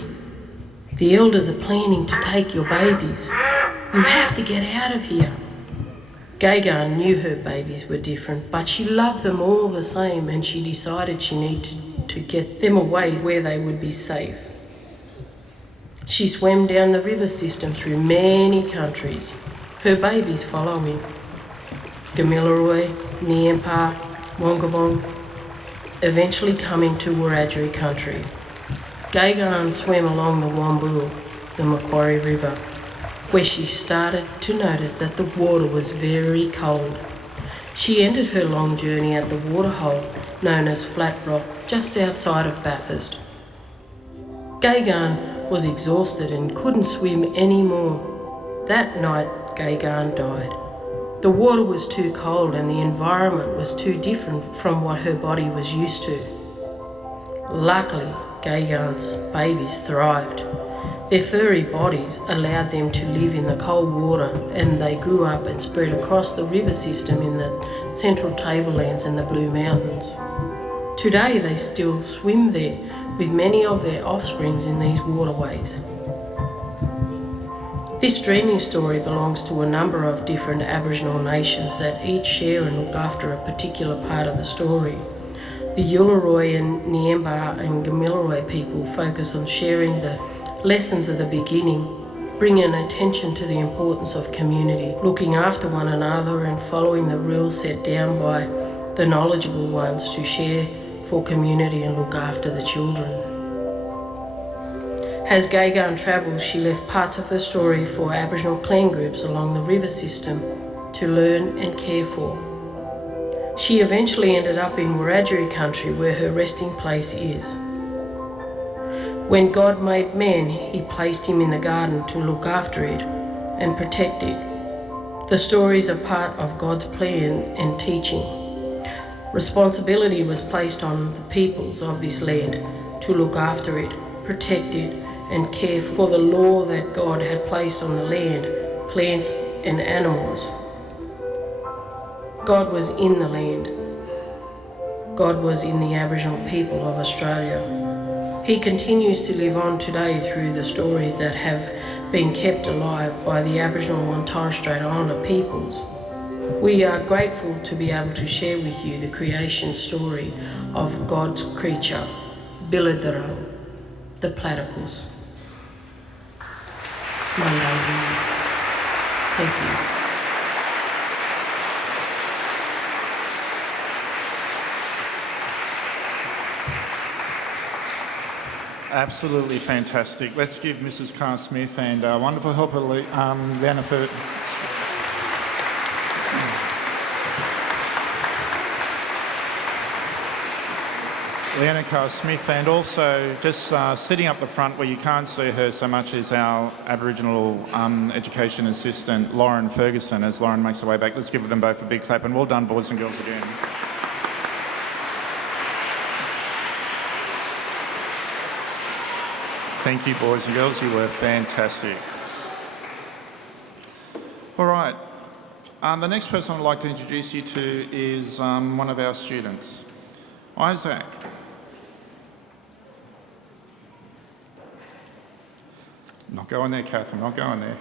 The elders are planning to take your babies. You have to get out of here. Gaygan knew her babies were different, but she loved them all the same, and she decided she needed to get them away where they would be safe. She swam down the river system through many countries, her babies following. Gamilaroi, Niempa, Wongabong, eventually coming to Wiradjuri country. Gaygan swam along the Wambul, the Macquarie River, where she started to notice that the water was very cold. She ended her long journey at the waterhole known as Flat Rock, just outside of Bathurst. Gaygan was exhausted and couldn't swim anymore. That night, Gaygan died. The water was too cold and the environment was too different from what her body was used to. Luckily, Gaygan's babies thrived. Their furry bodies allowed them to live in the cold water, and they grew up and spread across the river system in the central tablelands and the Blue Mountains. Today they still swim there, with many of their offsprings in these waterways. This dreaming story belongs to a number of different Aboriginal nations that each share and look after a particular part of the story. The Uluru and Niemba and Gamilaroi people focus on sharing the lessons of the beginning, bringing attention to the importance of community, looking after one another and following the rules set down by the knowledgeable ones to share for community and look after the children. As Gaygan travelled, she left parts of her story for Aboriginal clan groups along the river system to learn and care for. She eventually ended up in Wiradjuri country, where her resting place is. When God made man, he placed him in the garden to look after it and protect it. The stories are part of God's plan and teaching. Responsibility was placed on the peoples of this land to look after it, protect it, and care for the law that God had placed on the land, plants and animals. God was in the land. God was in the Aboriginal people of Australia. He continues to live on today through the stories that have been kept alive by the Aboriginal and Torres Strait Islander peoples. We are grateful to be able to share with you the creation story of God's creature, Billadara, the platypus. Thank you. Absolutely fantastic. Let's give Mrs. Carr Smith and our wonderful helper, Leanna Carr Smith, and also just sitting up the front where you can't see her so much is our Aboriginal Education Assistant, Lauren Ferguson, as Lauren makes her way back. Let's give them both a big clap, and well done, boys and girls, again. Thank you, boys and girls. You were fantastic. All right. The next person I'd like to introduce you to is one of our students, Isaac. Not going there, Catherine, not going there.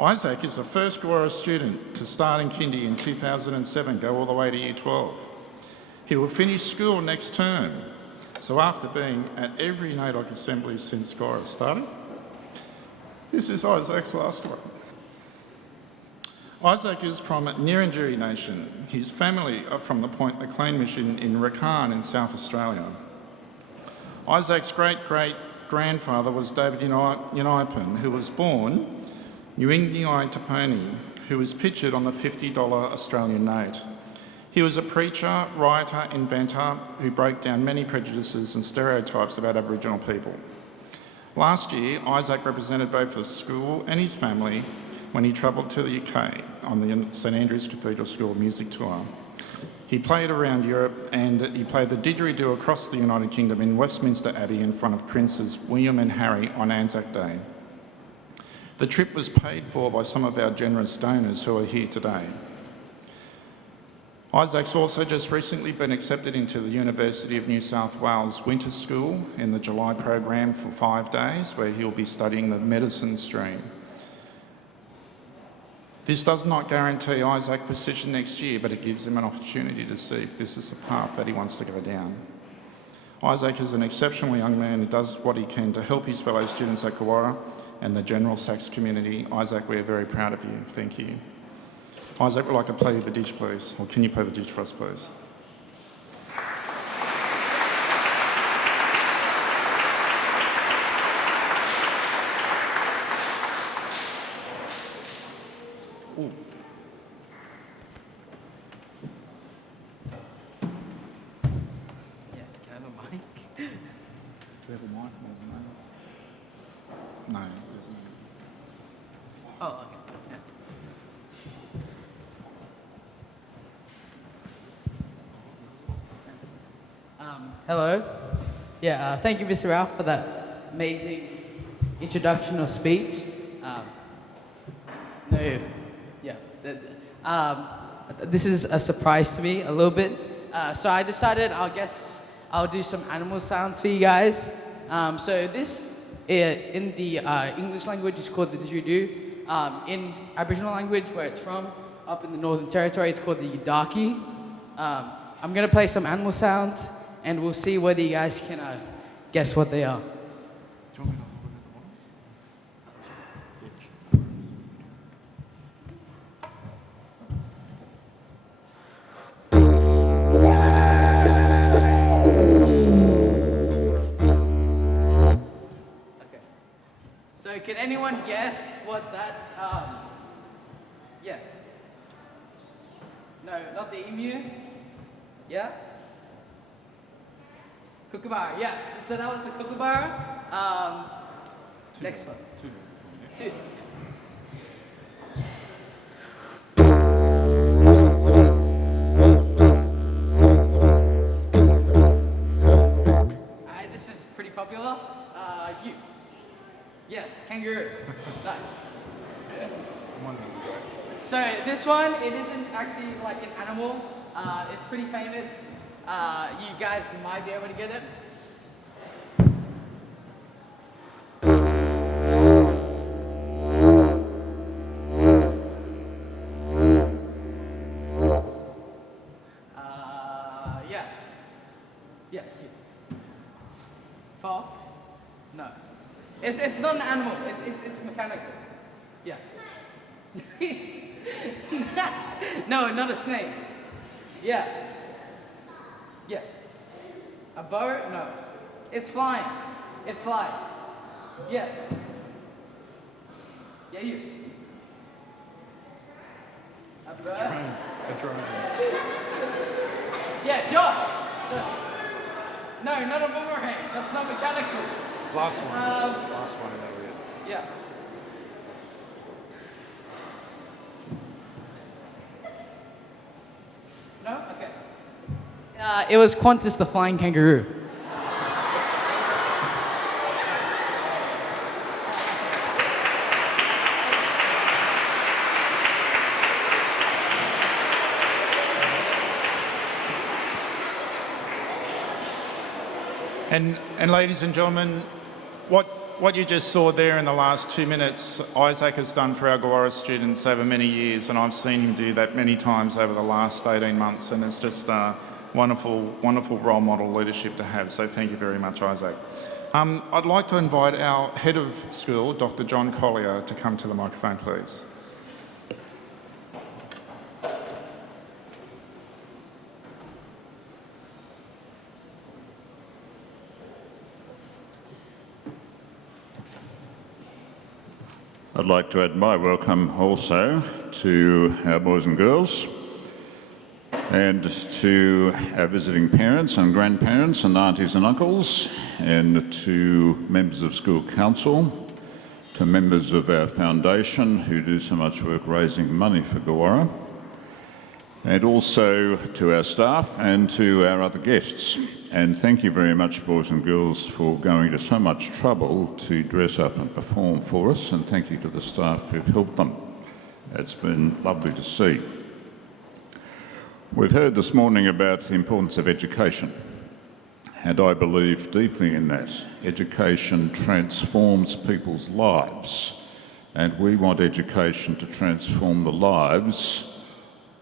Isaac is the first Gawura student to start in kindy in 2007, go all the way to Year 12. He will finish school next term. So after being at every NAIDOC Assembly since Gawura started, this is Isaac's last one. Isaac is from Nirranjeri Nation. His family are from the Point McLean Mission in Rakan in South Australia. Isaac's great-great-grandfather was David Unipen, who was born Nyingi Taponi, who was pictured on the $50 Australian note. He was a preacher, writer, inventor who broke down many prejudices and stereotypes about Aboriginal people. Last year, Isaac represented both the school and his family when he travelled to the UK on the St Andrew's Cathedral School music tour. He played around Europe and he played the didgeridoo across the United Kingdom in Westminster Abbey in front of Princes William and Harry on Anzac Day. The trip was paid for by some of our generous donors who are here today. Isaac's also just recently been accepted into the University of New South Wales Winter School in the July program for 5 days, where he'll be studying the medicine stream. This does not guarantee Isaac position next year, but it gives him an opportunity to see if this is the path that he wants to go down. Isaac is an exceptional young man who does what he can to help his fellow students at Gawura and the general Sax community. Isaac, we're very proud of you. Thank you. Isaac would like to play the didge, please. Or can you play the didge for us, please? Ooh. Yeah, can I have a mic? Do you have a mic? No, it doesn't. Oh, okay. Hello. Yeah, thank you, Mr. Ralph, for that amazing introductional speech. This is a surprise to me a little bit. So I decided I'll do some animal sounds for you guys. So this, in the English language, is called the didgeridoo. In Aboriginal language, where it's from, up in the Northern Territory, it's called the yidaki. I'm going to play some animal sounds, and we'll see whether you guys can guess what they are. So can anyone guess what that, yeah. No, not the emu. Yeah? Kookaburra, yeah. So that was the kookaburra. Next one. Two. This is pretty popular. You. Yes, kangaroo. Nice. So this one, it isn't actually like an animal. It's pretty famous. You guys might be able to get it. Yeah. Fox? No. It's not an animal. It's mechanical. Yeah. No, not a snake. Yeah. Yeah. A bird? No. It's flying. It flies. Yes. Yeah, you. A bird? A drone. Yeah, Josh. No, not a boomerang. That's not mechanical. Last one. Last one in that weird. Yeah. No? Okay. It was Qantas the flying kangaroo. And ladies and gentlemen, what you just saw there in the last 2 minutes, Isaac has done for our Gawura students over many years, and I've seen him do that many times over the last 18 months, and it's just a wonderful, wonderful role model leadership to have. So thank you very much, Isaac. I'd like to invite our head of school, Dr. John Collier, to come to the microphone, please. I'd like to add my welcome also to our boys and girls. and to our visiting parents and grandparents and aunties and uncles, and to members of school council, to members of our foundation who do so much work raising money for Gawura, and also to our staff and to our other guests. And thank you very much, boys and girls, for going to so much trouble to dress up and perform for us, and thank you to the staff who've helped them. It's been lovely to see. We've heard this morning about the importance of education, and I believe deeply in that. Education transforms people's lives, and we want education to transform the lives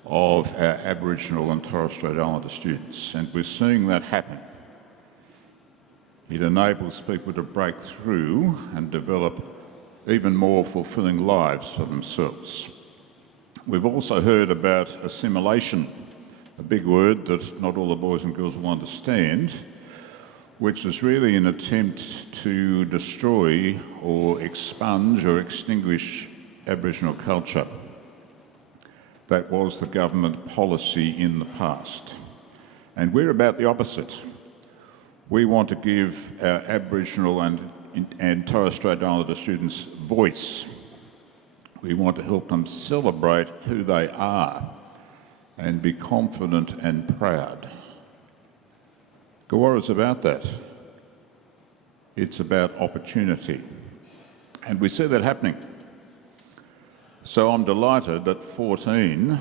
of our Aboriginal and Torres Strait Islander students, and we're seeing that happen. It enables people to break through and develop even more fulfilling lives for themselves. We've also heard about assimilation, a big word that not all the boys and girls will understand, which is really an attempt to destroy or expunge or extinguish Aboriginal culture. That was the government policy in the past. And we're about the opposite. We want to give our Aboriginal and Torres Strait Islander students voice. We want to help them celebrate who they are and be confident and proud. Gawura is about that. It's about opportunity. And we see that happening. So I'm delighted that 14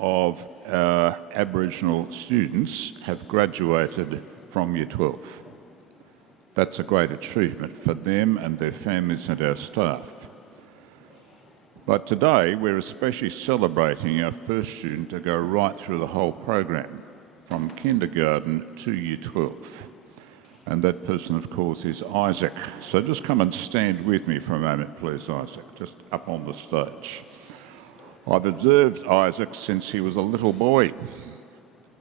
of our Aboriginal students have graduated from Year 12. That's a great achievement for them and their families and our staff. But today we're especially celebrating our first student to go right through the whole program, from kindergarten to Year 12. And that person, of course, is Isaac. So just come and stand with me for a moment, please, Isaac, just up on the stage. I've observed Isaac since he was a little boy.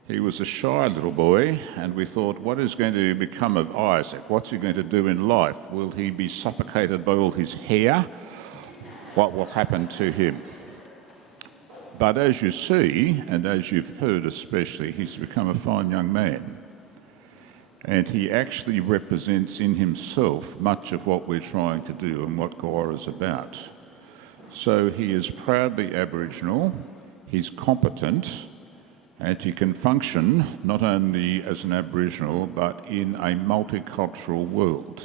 He was a shy little boy, and we thought, what is going to become of Isaac? What's he going to do in life? Will he be suffocated by all his hair? What will happen to him? But as you see, and as you've heard especially, he's become a fine young man. And he actually represents in himself much of what we're trying to do and what Gawura is about. So he is proudly Aboriginal, he's competent, and he can function not only as an Aboriginal but in a multicultural world.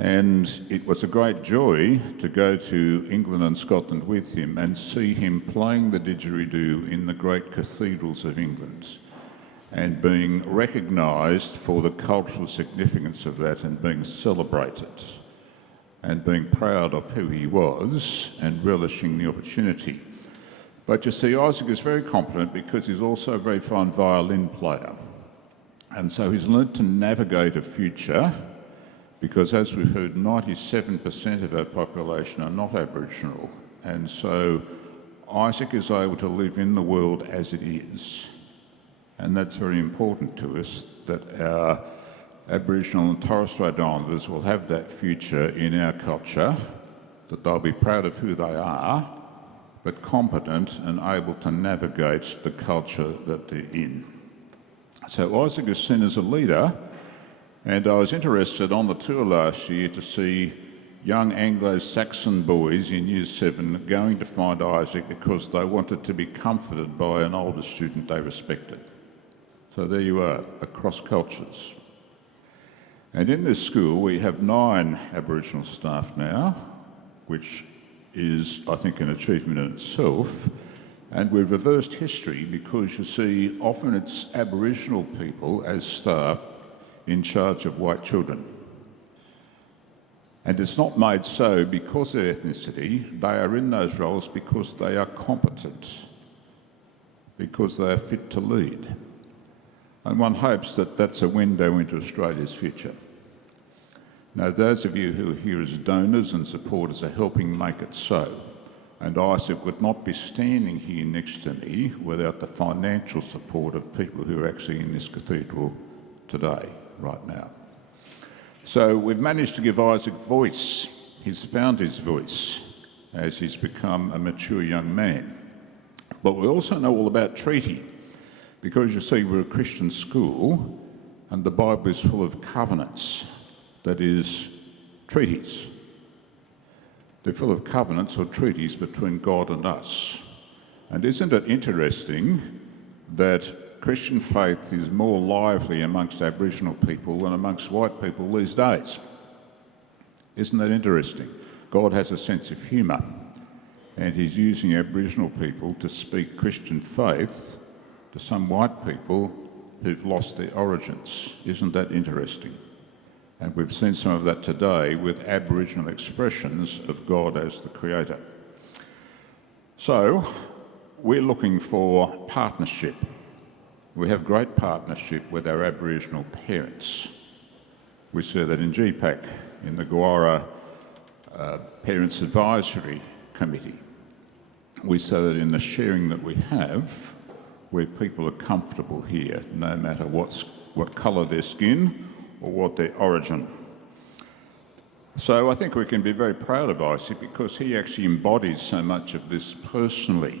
And it was a great joy to go to England and Scotland with him and see him playing the didgeridoo in the great cathedrals of England and being recognised for the cultural significance of that and being celebrated and being proud of who he was and relishing the opportunity. But you see, Isaac is very competent because he's also a very fine violin player. And so he's learnt to navigate a future because, as we've heard, 97% of our population are not Aboriginal. And so Isaac is able to live in the world as it is. And that's very important to us, that our Aboriginal and Torres Strait Islanders will have that future in our culture, that they'll be proud of who they are, but competent and able to navigate the culture that they're in. So Isaac is seen as a leader, and I was interested on the tour last year to see young Anglo-Saxon boys in Year 7 going to find Isaac because they wanted to be comforted by an older student they respected. So there you are, across cultures. And in this school we have 9 Aboriginal staff now, which is, I think, an achievement in itself. And we've reversed history because, you see, often it's Aboriginal people as staff in charge of white children. And it's not made so because of ethnicity. They are in those roles because they are competent, because they are fit to lead. And one hopes that that's a window into Australia's future. Now, those of you who are here as donors and supporters are helping make it so. And Isaac would not be standing here next to me without the financial support of people who are actually in this cathedral today, right now. So we've managed to give Isaac voice. He's found his voice as he's become a mature young man. But we also know all about treaty, because you see we're a Christian school and the Bible is full of covenants, that is, treaties. They're full of covenants or treaties between God and us. And isn't it interesting that Christian faith is more lively amongst Aboriginal people than amongst white people these days? Isn't that interesting? God has a sense of humour, and he's using Aboriginal people to speak Christian faith to some white people who've lost their origins. Isn't that interesting? And we've seen some of that today with Aboriginal expressions of God as the creator. So, we're looking for partnership. We have great partnership with our Aboriginal parents. We see that in GPAC, in the Gawura Parents Advisory Committee. We see that in the sharing that we have, where people are comfortable here, no matter what colour their skin or what their origin. So I think we can be very proud of Isaac because he actually embodies so much of this personally.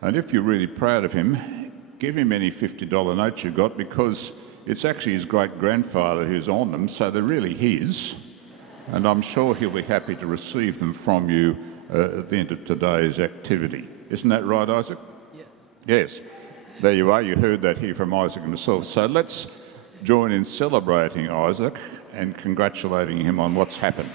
And if you're really proud of him, give him any $50 notes you've got, because it's actually his great-grandfather who's on them, so they're really his. And I'm sure he'll be happy to receive them from you at the end of today's activity. Isn't that right, Isaac? Yes. Yes. There you are. You heard that here from Isaac himself. So let's join in celebrating Isaac and congratulating him on what's happened.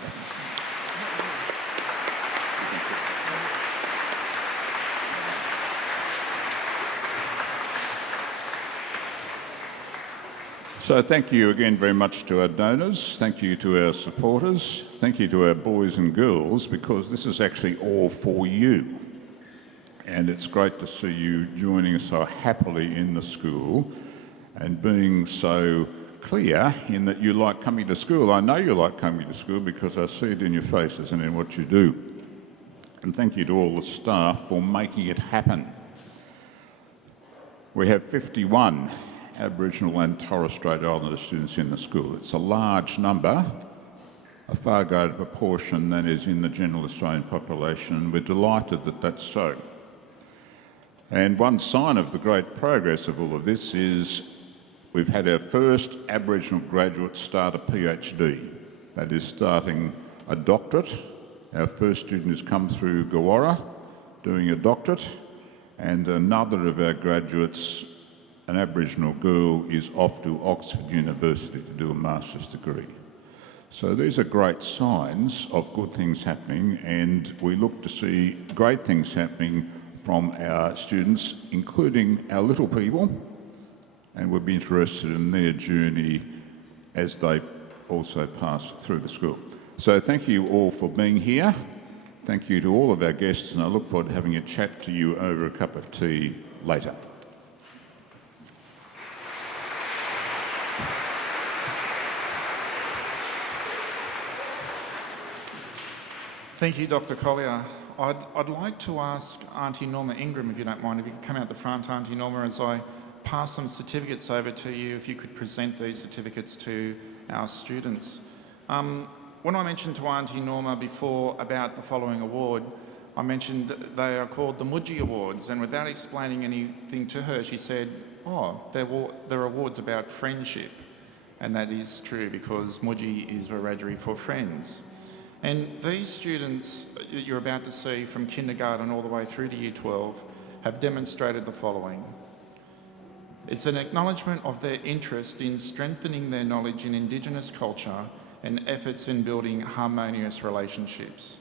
So thank you again very much to our donors, thank you to our supporters, thank you to our boys and girls, because this is actually all for you. And it's great to see you joining so happily in the school and being so clear in that you like coming to school. I know you like coming to school because I see it in your faces and in what you do. And thank you to all the staff for making it happen. We have 51 Aboriginal and Torres Strait Islander students in the school. It's a large number, a far greater proportion than is in the general Australian population. We're delighted that that's so. And one sign of the great progress of all of this is we've had our first Aboriginal graduate start a PhD. That is starting a doctorate. Our first student has come through Gawura doing a doctorate, and another of our graduates, an Aboriginal girl, is off to Oxford University to do a master's degree. So these are great signs of good things happening, and we look to see great things happening from our students, including our little people, and we'll be interested in their journey as they also pass through the school. So thank you all for being here. Thank you to all of our guests, and I look forward to having a chat to you over a cup of tea later. Thank you, Dr. Collier. I'd like to ask Auntie Norma Ingram, if you don't mind, if you could come out the front, Auntie Norma, as I pass some certificates over to you, if you could present these certificates to our students. When I mentioned to Auntie Norma before about the following award, I mentioned they are called the Mudgee Awards, and without explaining anything to her, she said, oh, they're awards about friendship. And that is true, because Mudgee is Wiradjuri for friends. And these students that you're about to see from kindergarten all the way through to year 12 have demonstrated the following. It's an acknowledgement of their interest in strengthening their knowledge in Indigenous culture and efforts in building harmonious relationships.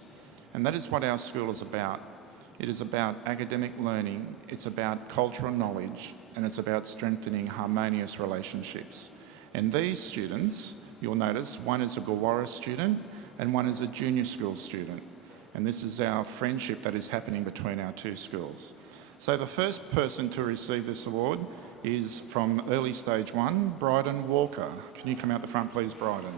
And that is what our school is about. It is about academic learning, it's about cultural knowledge, and it's about strengthening harmonious relationships. And these students, you'll notice, one is a Gawura student and one is a junior school student. And this is our friendship that is happening between our two schools. So the first person to receive this award is from early stage 1, Bryden Walker. Can you come out the front, please, Bryden?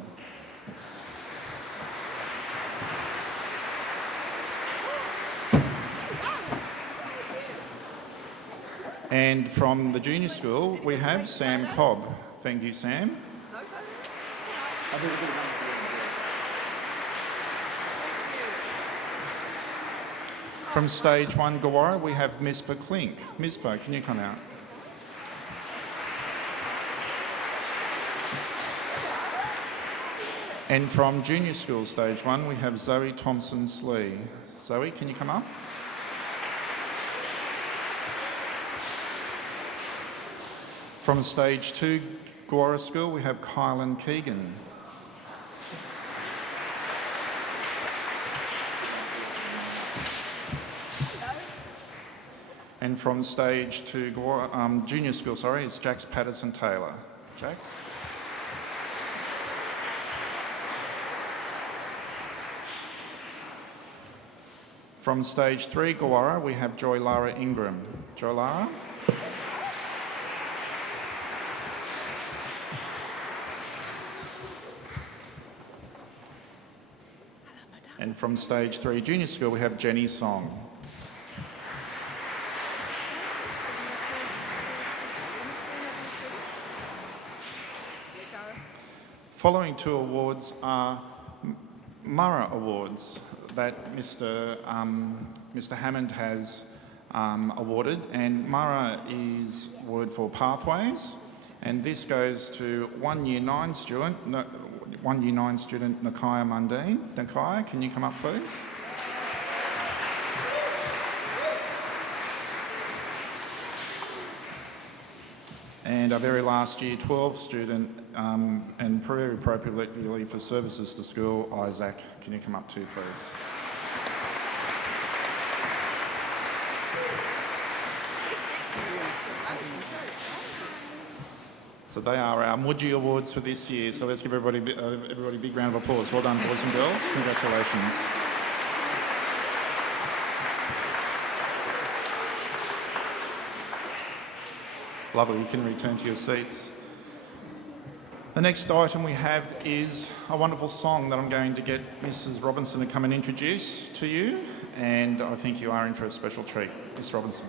And from the junior school, we have Sam Cobb. Thank you, Sam. From stage 1, Gawura, we have Mispa Klink. Mispa, can you come out? And from junior school, stage 1, we have Zoe Thompson-Slee. Zoe, can you come up? From stage 2, Gawura School, we have Kylan Keegan. And from stage 2, Gawura, junior school, it's Jax Patterson-Taylor. Jax? From stage 3, Gawura, we have Joy Lara Ingram. Joy Lara? And from stage 3, junior school, we have Jenny Song. Following 2 awards are Murrah Awards that Mr. Hammond has awarded, and Murrah is word for pathways, and this goes to 1 Year 9 student, Nakaya Mundine. Nakaya, can you come up please? And our very last Year 12 student, and very appropriately for services to school, Isaac, can you come up too please? So they are our Mudgee Awards for this year. So let's give everybody a big round of applause. Well done, boys and girls. Congratulations. Lovely, you can return to your seats. The next item we have is a wonderful song that I'm going to get Mrs. Robinson to come and introduce to you, and I think you are in for a special treat. Miss Robinson.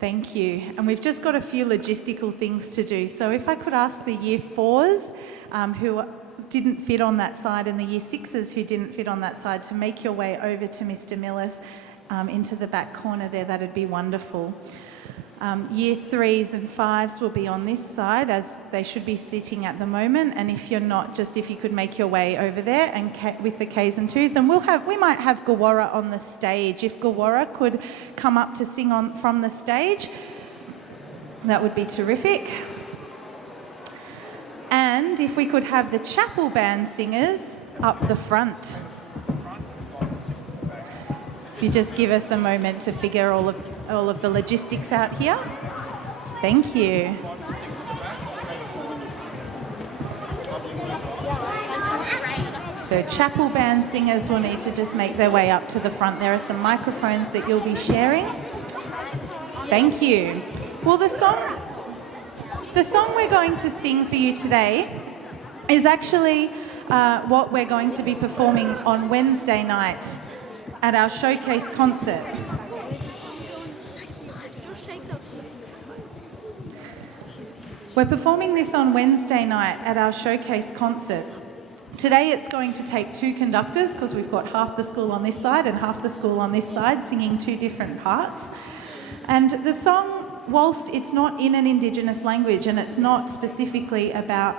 Thank you. And we've just got a few logistical things to do. So if I could ask the Year 4s who didn't fit on that side and the Year 6s who didn't fit on that side to make your way over to Mr. Millis into the back corner there, that'd be wonderful. Year 3s and 5s will be on this side as they should be sitting at the moment, and if you're not, just if you could make your way over there and with the Ks and 2s, and we might have Gawura on the stage. If Gawura could come up to sing on from the stage, that would be terrific. And if we could have the chapel band singers up the front. If you just give us a moment to figure all of the logistics out here. Thank you. So chapel band singers will need to just make their way up to the front. There are some microphones that you'll be sharing. Thank you. Well, the song we're going to sing for you today is actually what we're going to be performing on Wednesday night at our showcase concert. We're performing this on Wednesday night at our showcase concert. Today it's going to take 2 conductors because we've got half the school on this side and half the school on this side singing 2 different parts. And the song, whilst it's not in an Indigenous language and it's not specifically about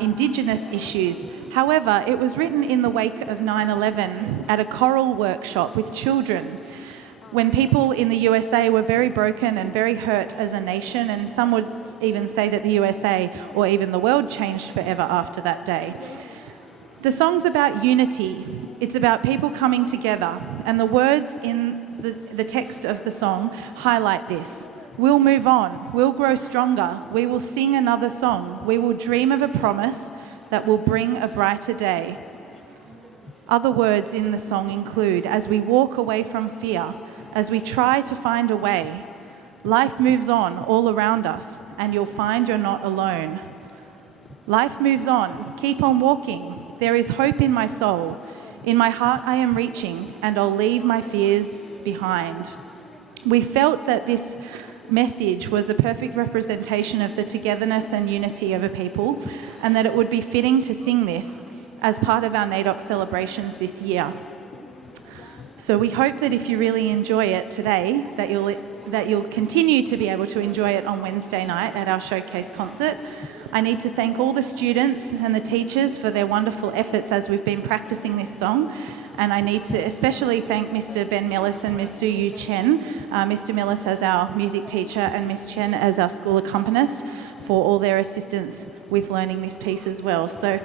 Indigenous issues, however, it was written in the wake of 9/11 at a choral workshop with children, when people in the USA were very broken and very hurt as a nation, and some would even say that the USA or even the world changed forever after that day. The song's about unity. It's about people coming together, and the words in the text of the song highlight this. We'll move on, we'll grow stronger, we will sing another song, we will dream of a promise that will bring a brighter day. Other words in the song include, as we walk away from fear, as we try to find a way, life moves on all around us, and you'll find you're not alone. Life moves on, keep on walking, there is hope in my soul. In my heart I am reaching, and I'll leave my fears behind. We felt that this message was a perfect representation of the togetherness and unity of a people, and that it would be fitting to sing this as part of our NAIDOC celebrations this year. So we hope that if you really enjoy it today, that you'll continue to be able to enjoy it on Wednesday night at our showcase concert. I need to thank all the students and the teachers for their wonderful efforts as we've been practicing this song. And I need to especially thank Mr. Ben Millis and Ms. Su Yu Chen, Mr. Millis as our music teacher and Ms. Chen as our school accompanist, for all their assistance with learning this piece as well. So,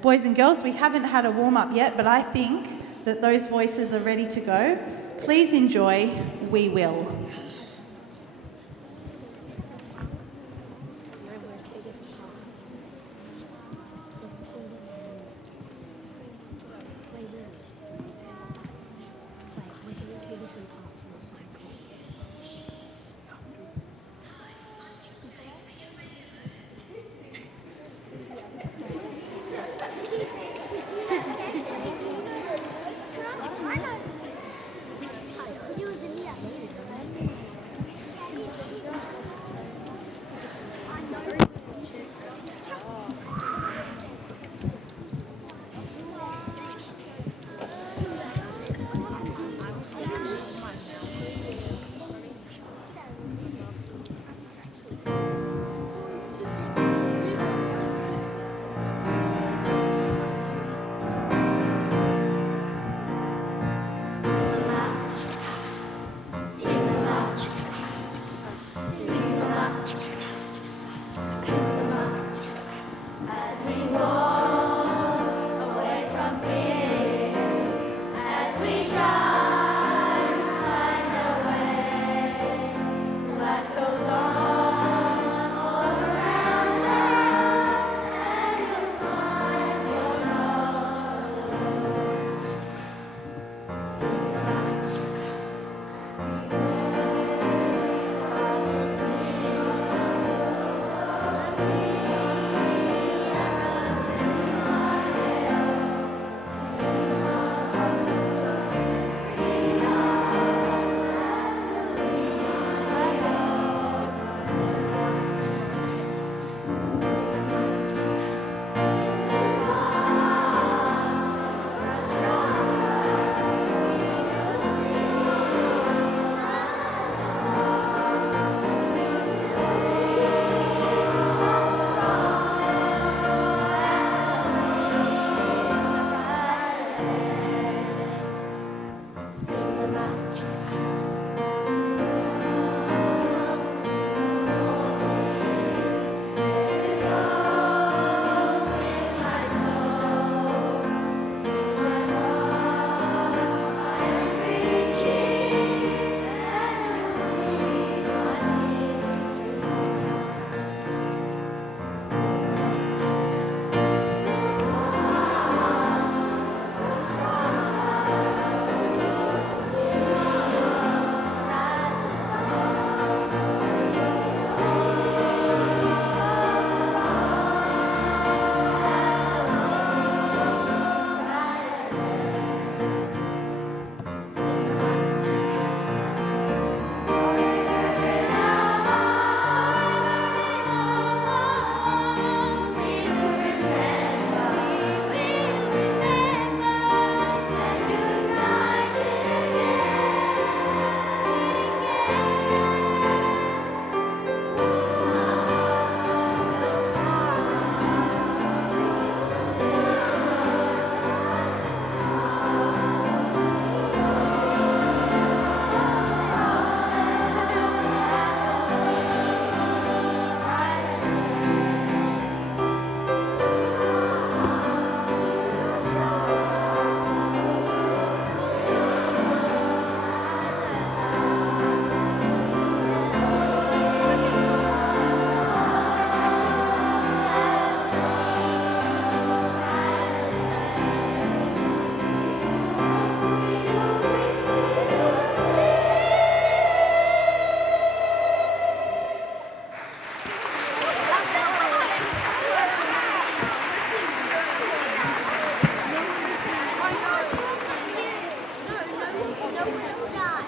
boys and girls, we haven't had a warm-up yet, but I think that those voices are ready to go. Please enjoy We Will.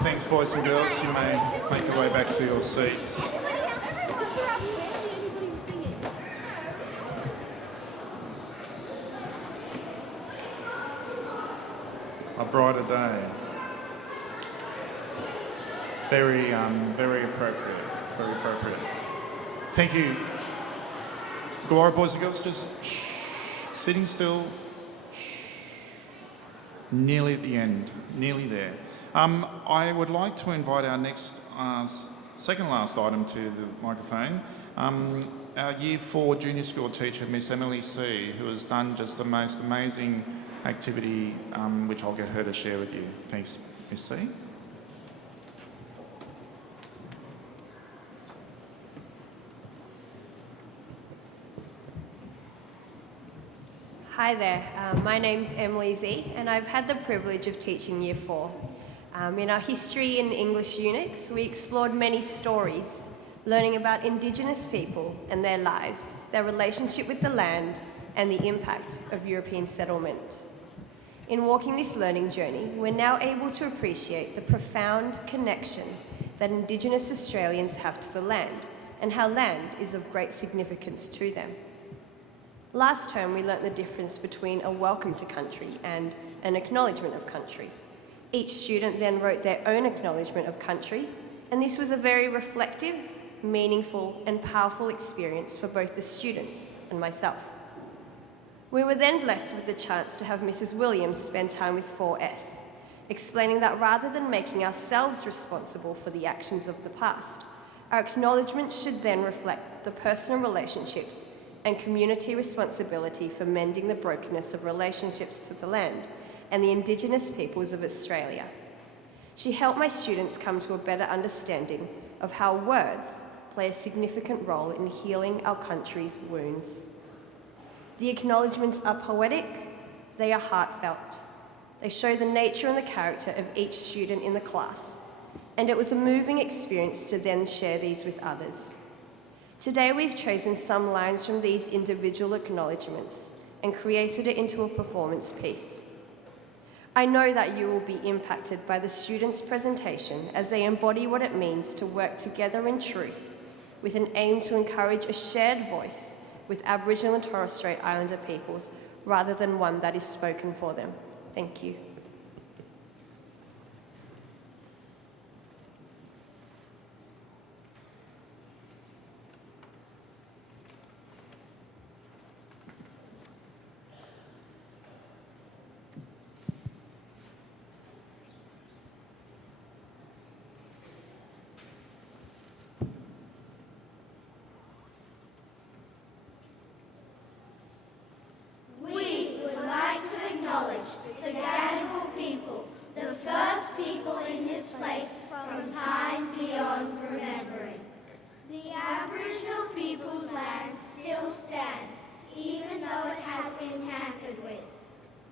Thanks, boys and girls. You may make your way back to your seats. brighter day. Very appropriate. Very appropriate. Thank you. Gawura boys and girls, just sitting still. Nearly at the end. Nearly there. I would like to invite our next, second last item to the microphone. Our Year 4 junior school teacher, Miss Emily C., who has done just the most amazing activity, which I'll get her to share with you. Thanks, Miss C. Hi there, my name's Emily Z, and I've had the privilege of teaching Year 4. In our history and English units, we explored many stories, learning about Indigenous people and their lives, their relationship with the land, and the impact of European settlement. In walking this learning journey, we're now able to appreciate the profound connection that Indigenous Australians have to the land, and how land is of great significance to them. Last term, we learnt the difference between a welcome to country and an acknowledgement of country. Each student then wrote their own acknowledgement of country, and this was a very reflective, meaningful, and powerful experience for both the students and myself. We were then blessed with the chance to have Mrs. Williams spend time with 4S, explaining that rather than making ourselves responsible for the actions of the past, our acknowledgement should then reflect the personal relationships and community responsibility for mending the brokenness of relationships to the land and the Indigenous peoples of Australia. She helped my students come to a better understanding of how words play a significant role in healing our country's wounds. The acknowledgements are poetic, they are heartfelt. They show the nature and the character of each student in the class, and it was a moving experience to then share these with others. Today we've chosen some lines from these individual acknowledgements and created it into a performance piece. I know that you will be impacted by the students' presentation as they embody what it means to work together in truth with an aim to encourage a shared voice with Aboriginal and Torres Strait Islander peoples rather than one that is spoken for them. Thank you. The Gadigal people, the first people in this place from time beyond remembering. The Aboriginal people's land still stands, even though it has been tampered with.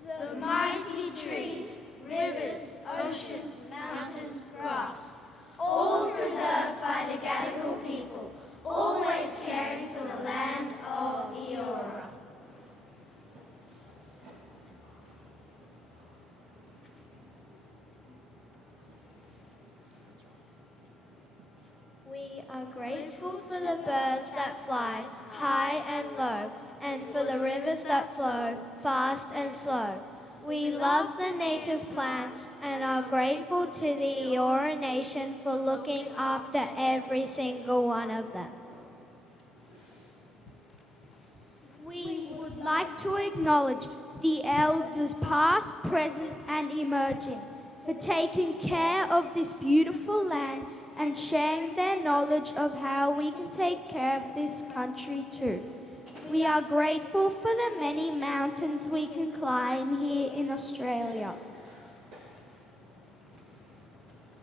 The mighty trees, rivers, oceans, mountains, grass, all preserved by the Gadigal people, always caring for the land of Eora. We are grateful for the birds that fly high and low, and for the rivers that flow fast and slow. We love the native plants and are grateful to the Eora Nation for looking after every single one of them. We would like to acknowledge the elders past, present and emerging for taking care of this beautiful land and sharing their knowledge of how we can take care of this country too. We are grateful for the many mountains we can climb here in Australia.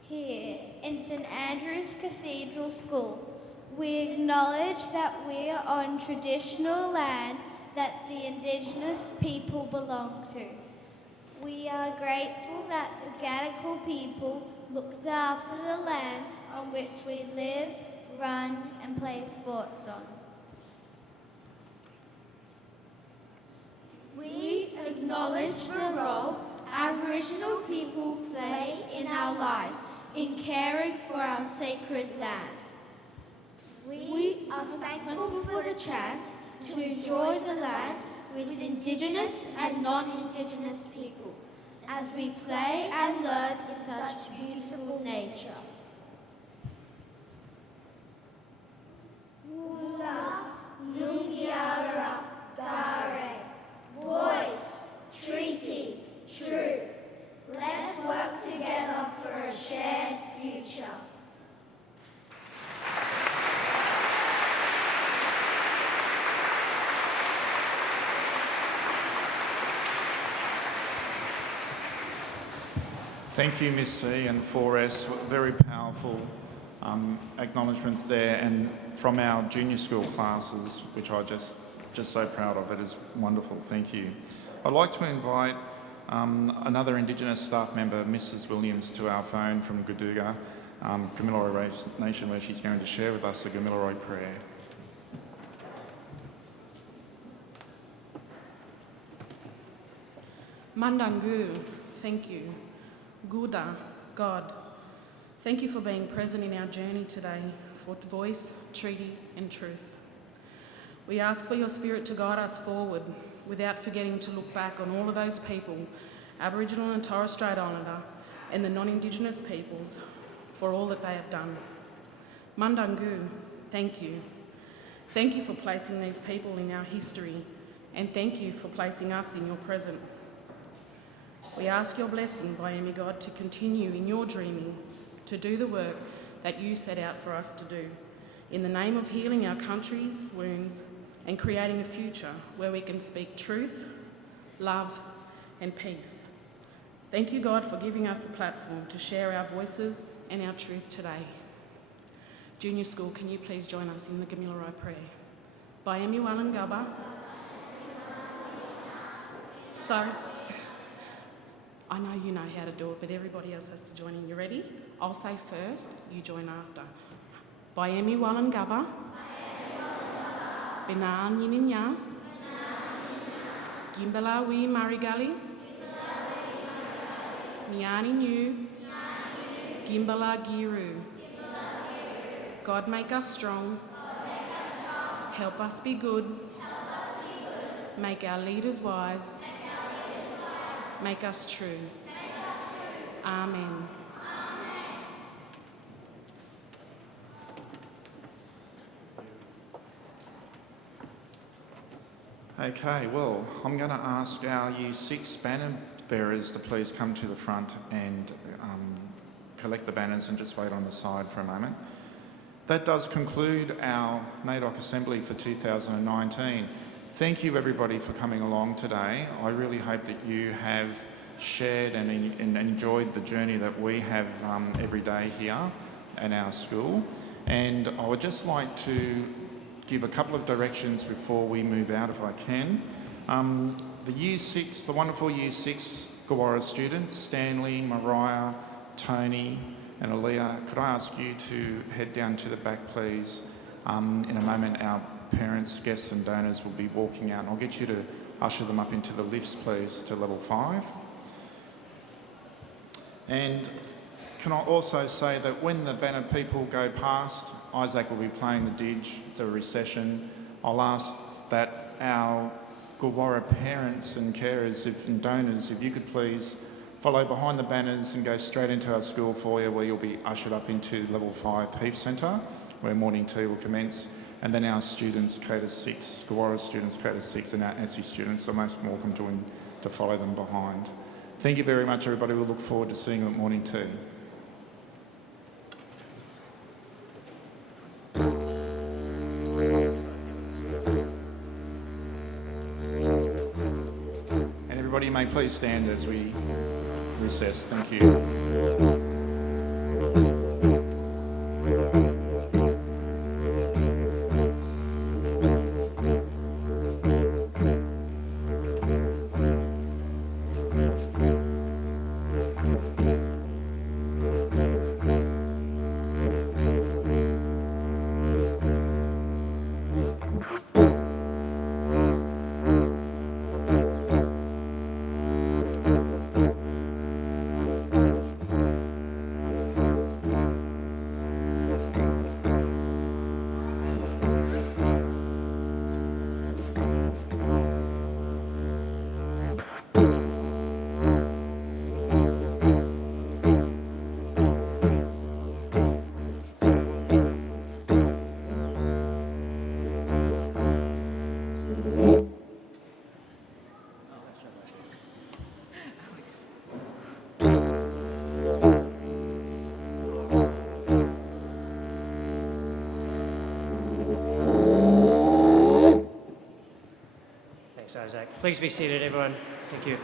Here in St Andrew's Cathedral School, we acknowledge that we are on traditional land that the Indigenous people belong to. We are grateful that the Gadigal people looks after the land on which we live, run and play sports on. We acknowledge the role Aboriginal people play in our lives in caring for our sacred land. We are thankful for the chance to enjoy the land with Indigenous and non-Indigenous people, as we play and learn in such beautiful nature. Wula, Nungiara, Gare, voice, treaty, truth. Let's work together for a shared future. Thank you, Miss C and 4S. Very powerful acknowledgements there, and from our junior school classes, which I just so proud of. It is wonderful. Thank you. I'd like to invite another Indigenous staff member, Mrs. Williams, to our phone from Gaduga, Gamilaroi Nation, where she's going to share with us a Gamilaroi prayer. Mandangu, thank you. Guda, God, thank you for being present in our journey today for voice, treaty and truth. We ask for your spirit to guide us forward without forgetting to look back on all of those people, Aboriginal and Torres Strait Islander and the non-Indigenous peoples, for all that they have done. Mandangu, thank you. Thank you for placing these people in our history, and thank you for placing us in your present. We ask your blessing, Bayemi God, to continue in your dreaming, to do the work that you set out for us to do, in the name of healing our country's wounds and creating a future where we can speak truth, love and peace. Thank you, God, for giving us a platform to share our voices and our truth today. Junior school, can you please join us in the Gamilaroi prayer? Bayemi Walangaba. Sorry. I know you know how to do it, but everybody else has to join in. You ready? I'll say first, you join after. Bayemi Walangaba. Benan Yininya. Gimbala Wi Marigali. Miani New. Gimbala Giru. God make us strong. Help us be good. Make our leaders wise. Make us true. Amen. Okay, well, I'm going to ask our Year 6 banner bearers to please come to the front and collect the banners and just wait on the side for a moment. That does conclude our NAIDOC Assembly for 2019. Thank you everybody for coming along today. I really hope that you have shared and enjoyed the journey that we have every day here at our school. And I would just like to give a couple of directions before we move out if I can. The Year 6, the wonderful Year 6 Gawura students, Stanley, Mariah, Tony and Aaliyah, could I ask you to head down to the back please? In a moment our parents, guests and donors will be walking out. I'll get you to usher them up into the lifts please to level 5. And can I also say that when the banner people go past, Isaac will be playing the didge. It's a recession. I'll ask that our Gawura parents and carers and donors, if you could please follow behind the banners and go straight into our school foyer where you'll be ushered up into level 5 Heath Centre where morning tea will commence. And then our students, K to 6, Gawura students, K to 6 and our ESI students are most welcome to follow them behind. Thank you very much everybody. We'll look forward to seeing you at morning tea. And everybody may please stand as we recess. Thank you. Thanks, Isaac. Please be seated, everyone. Thank you.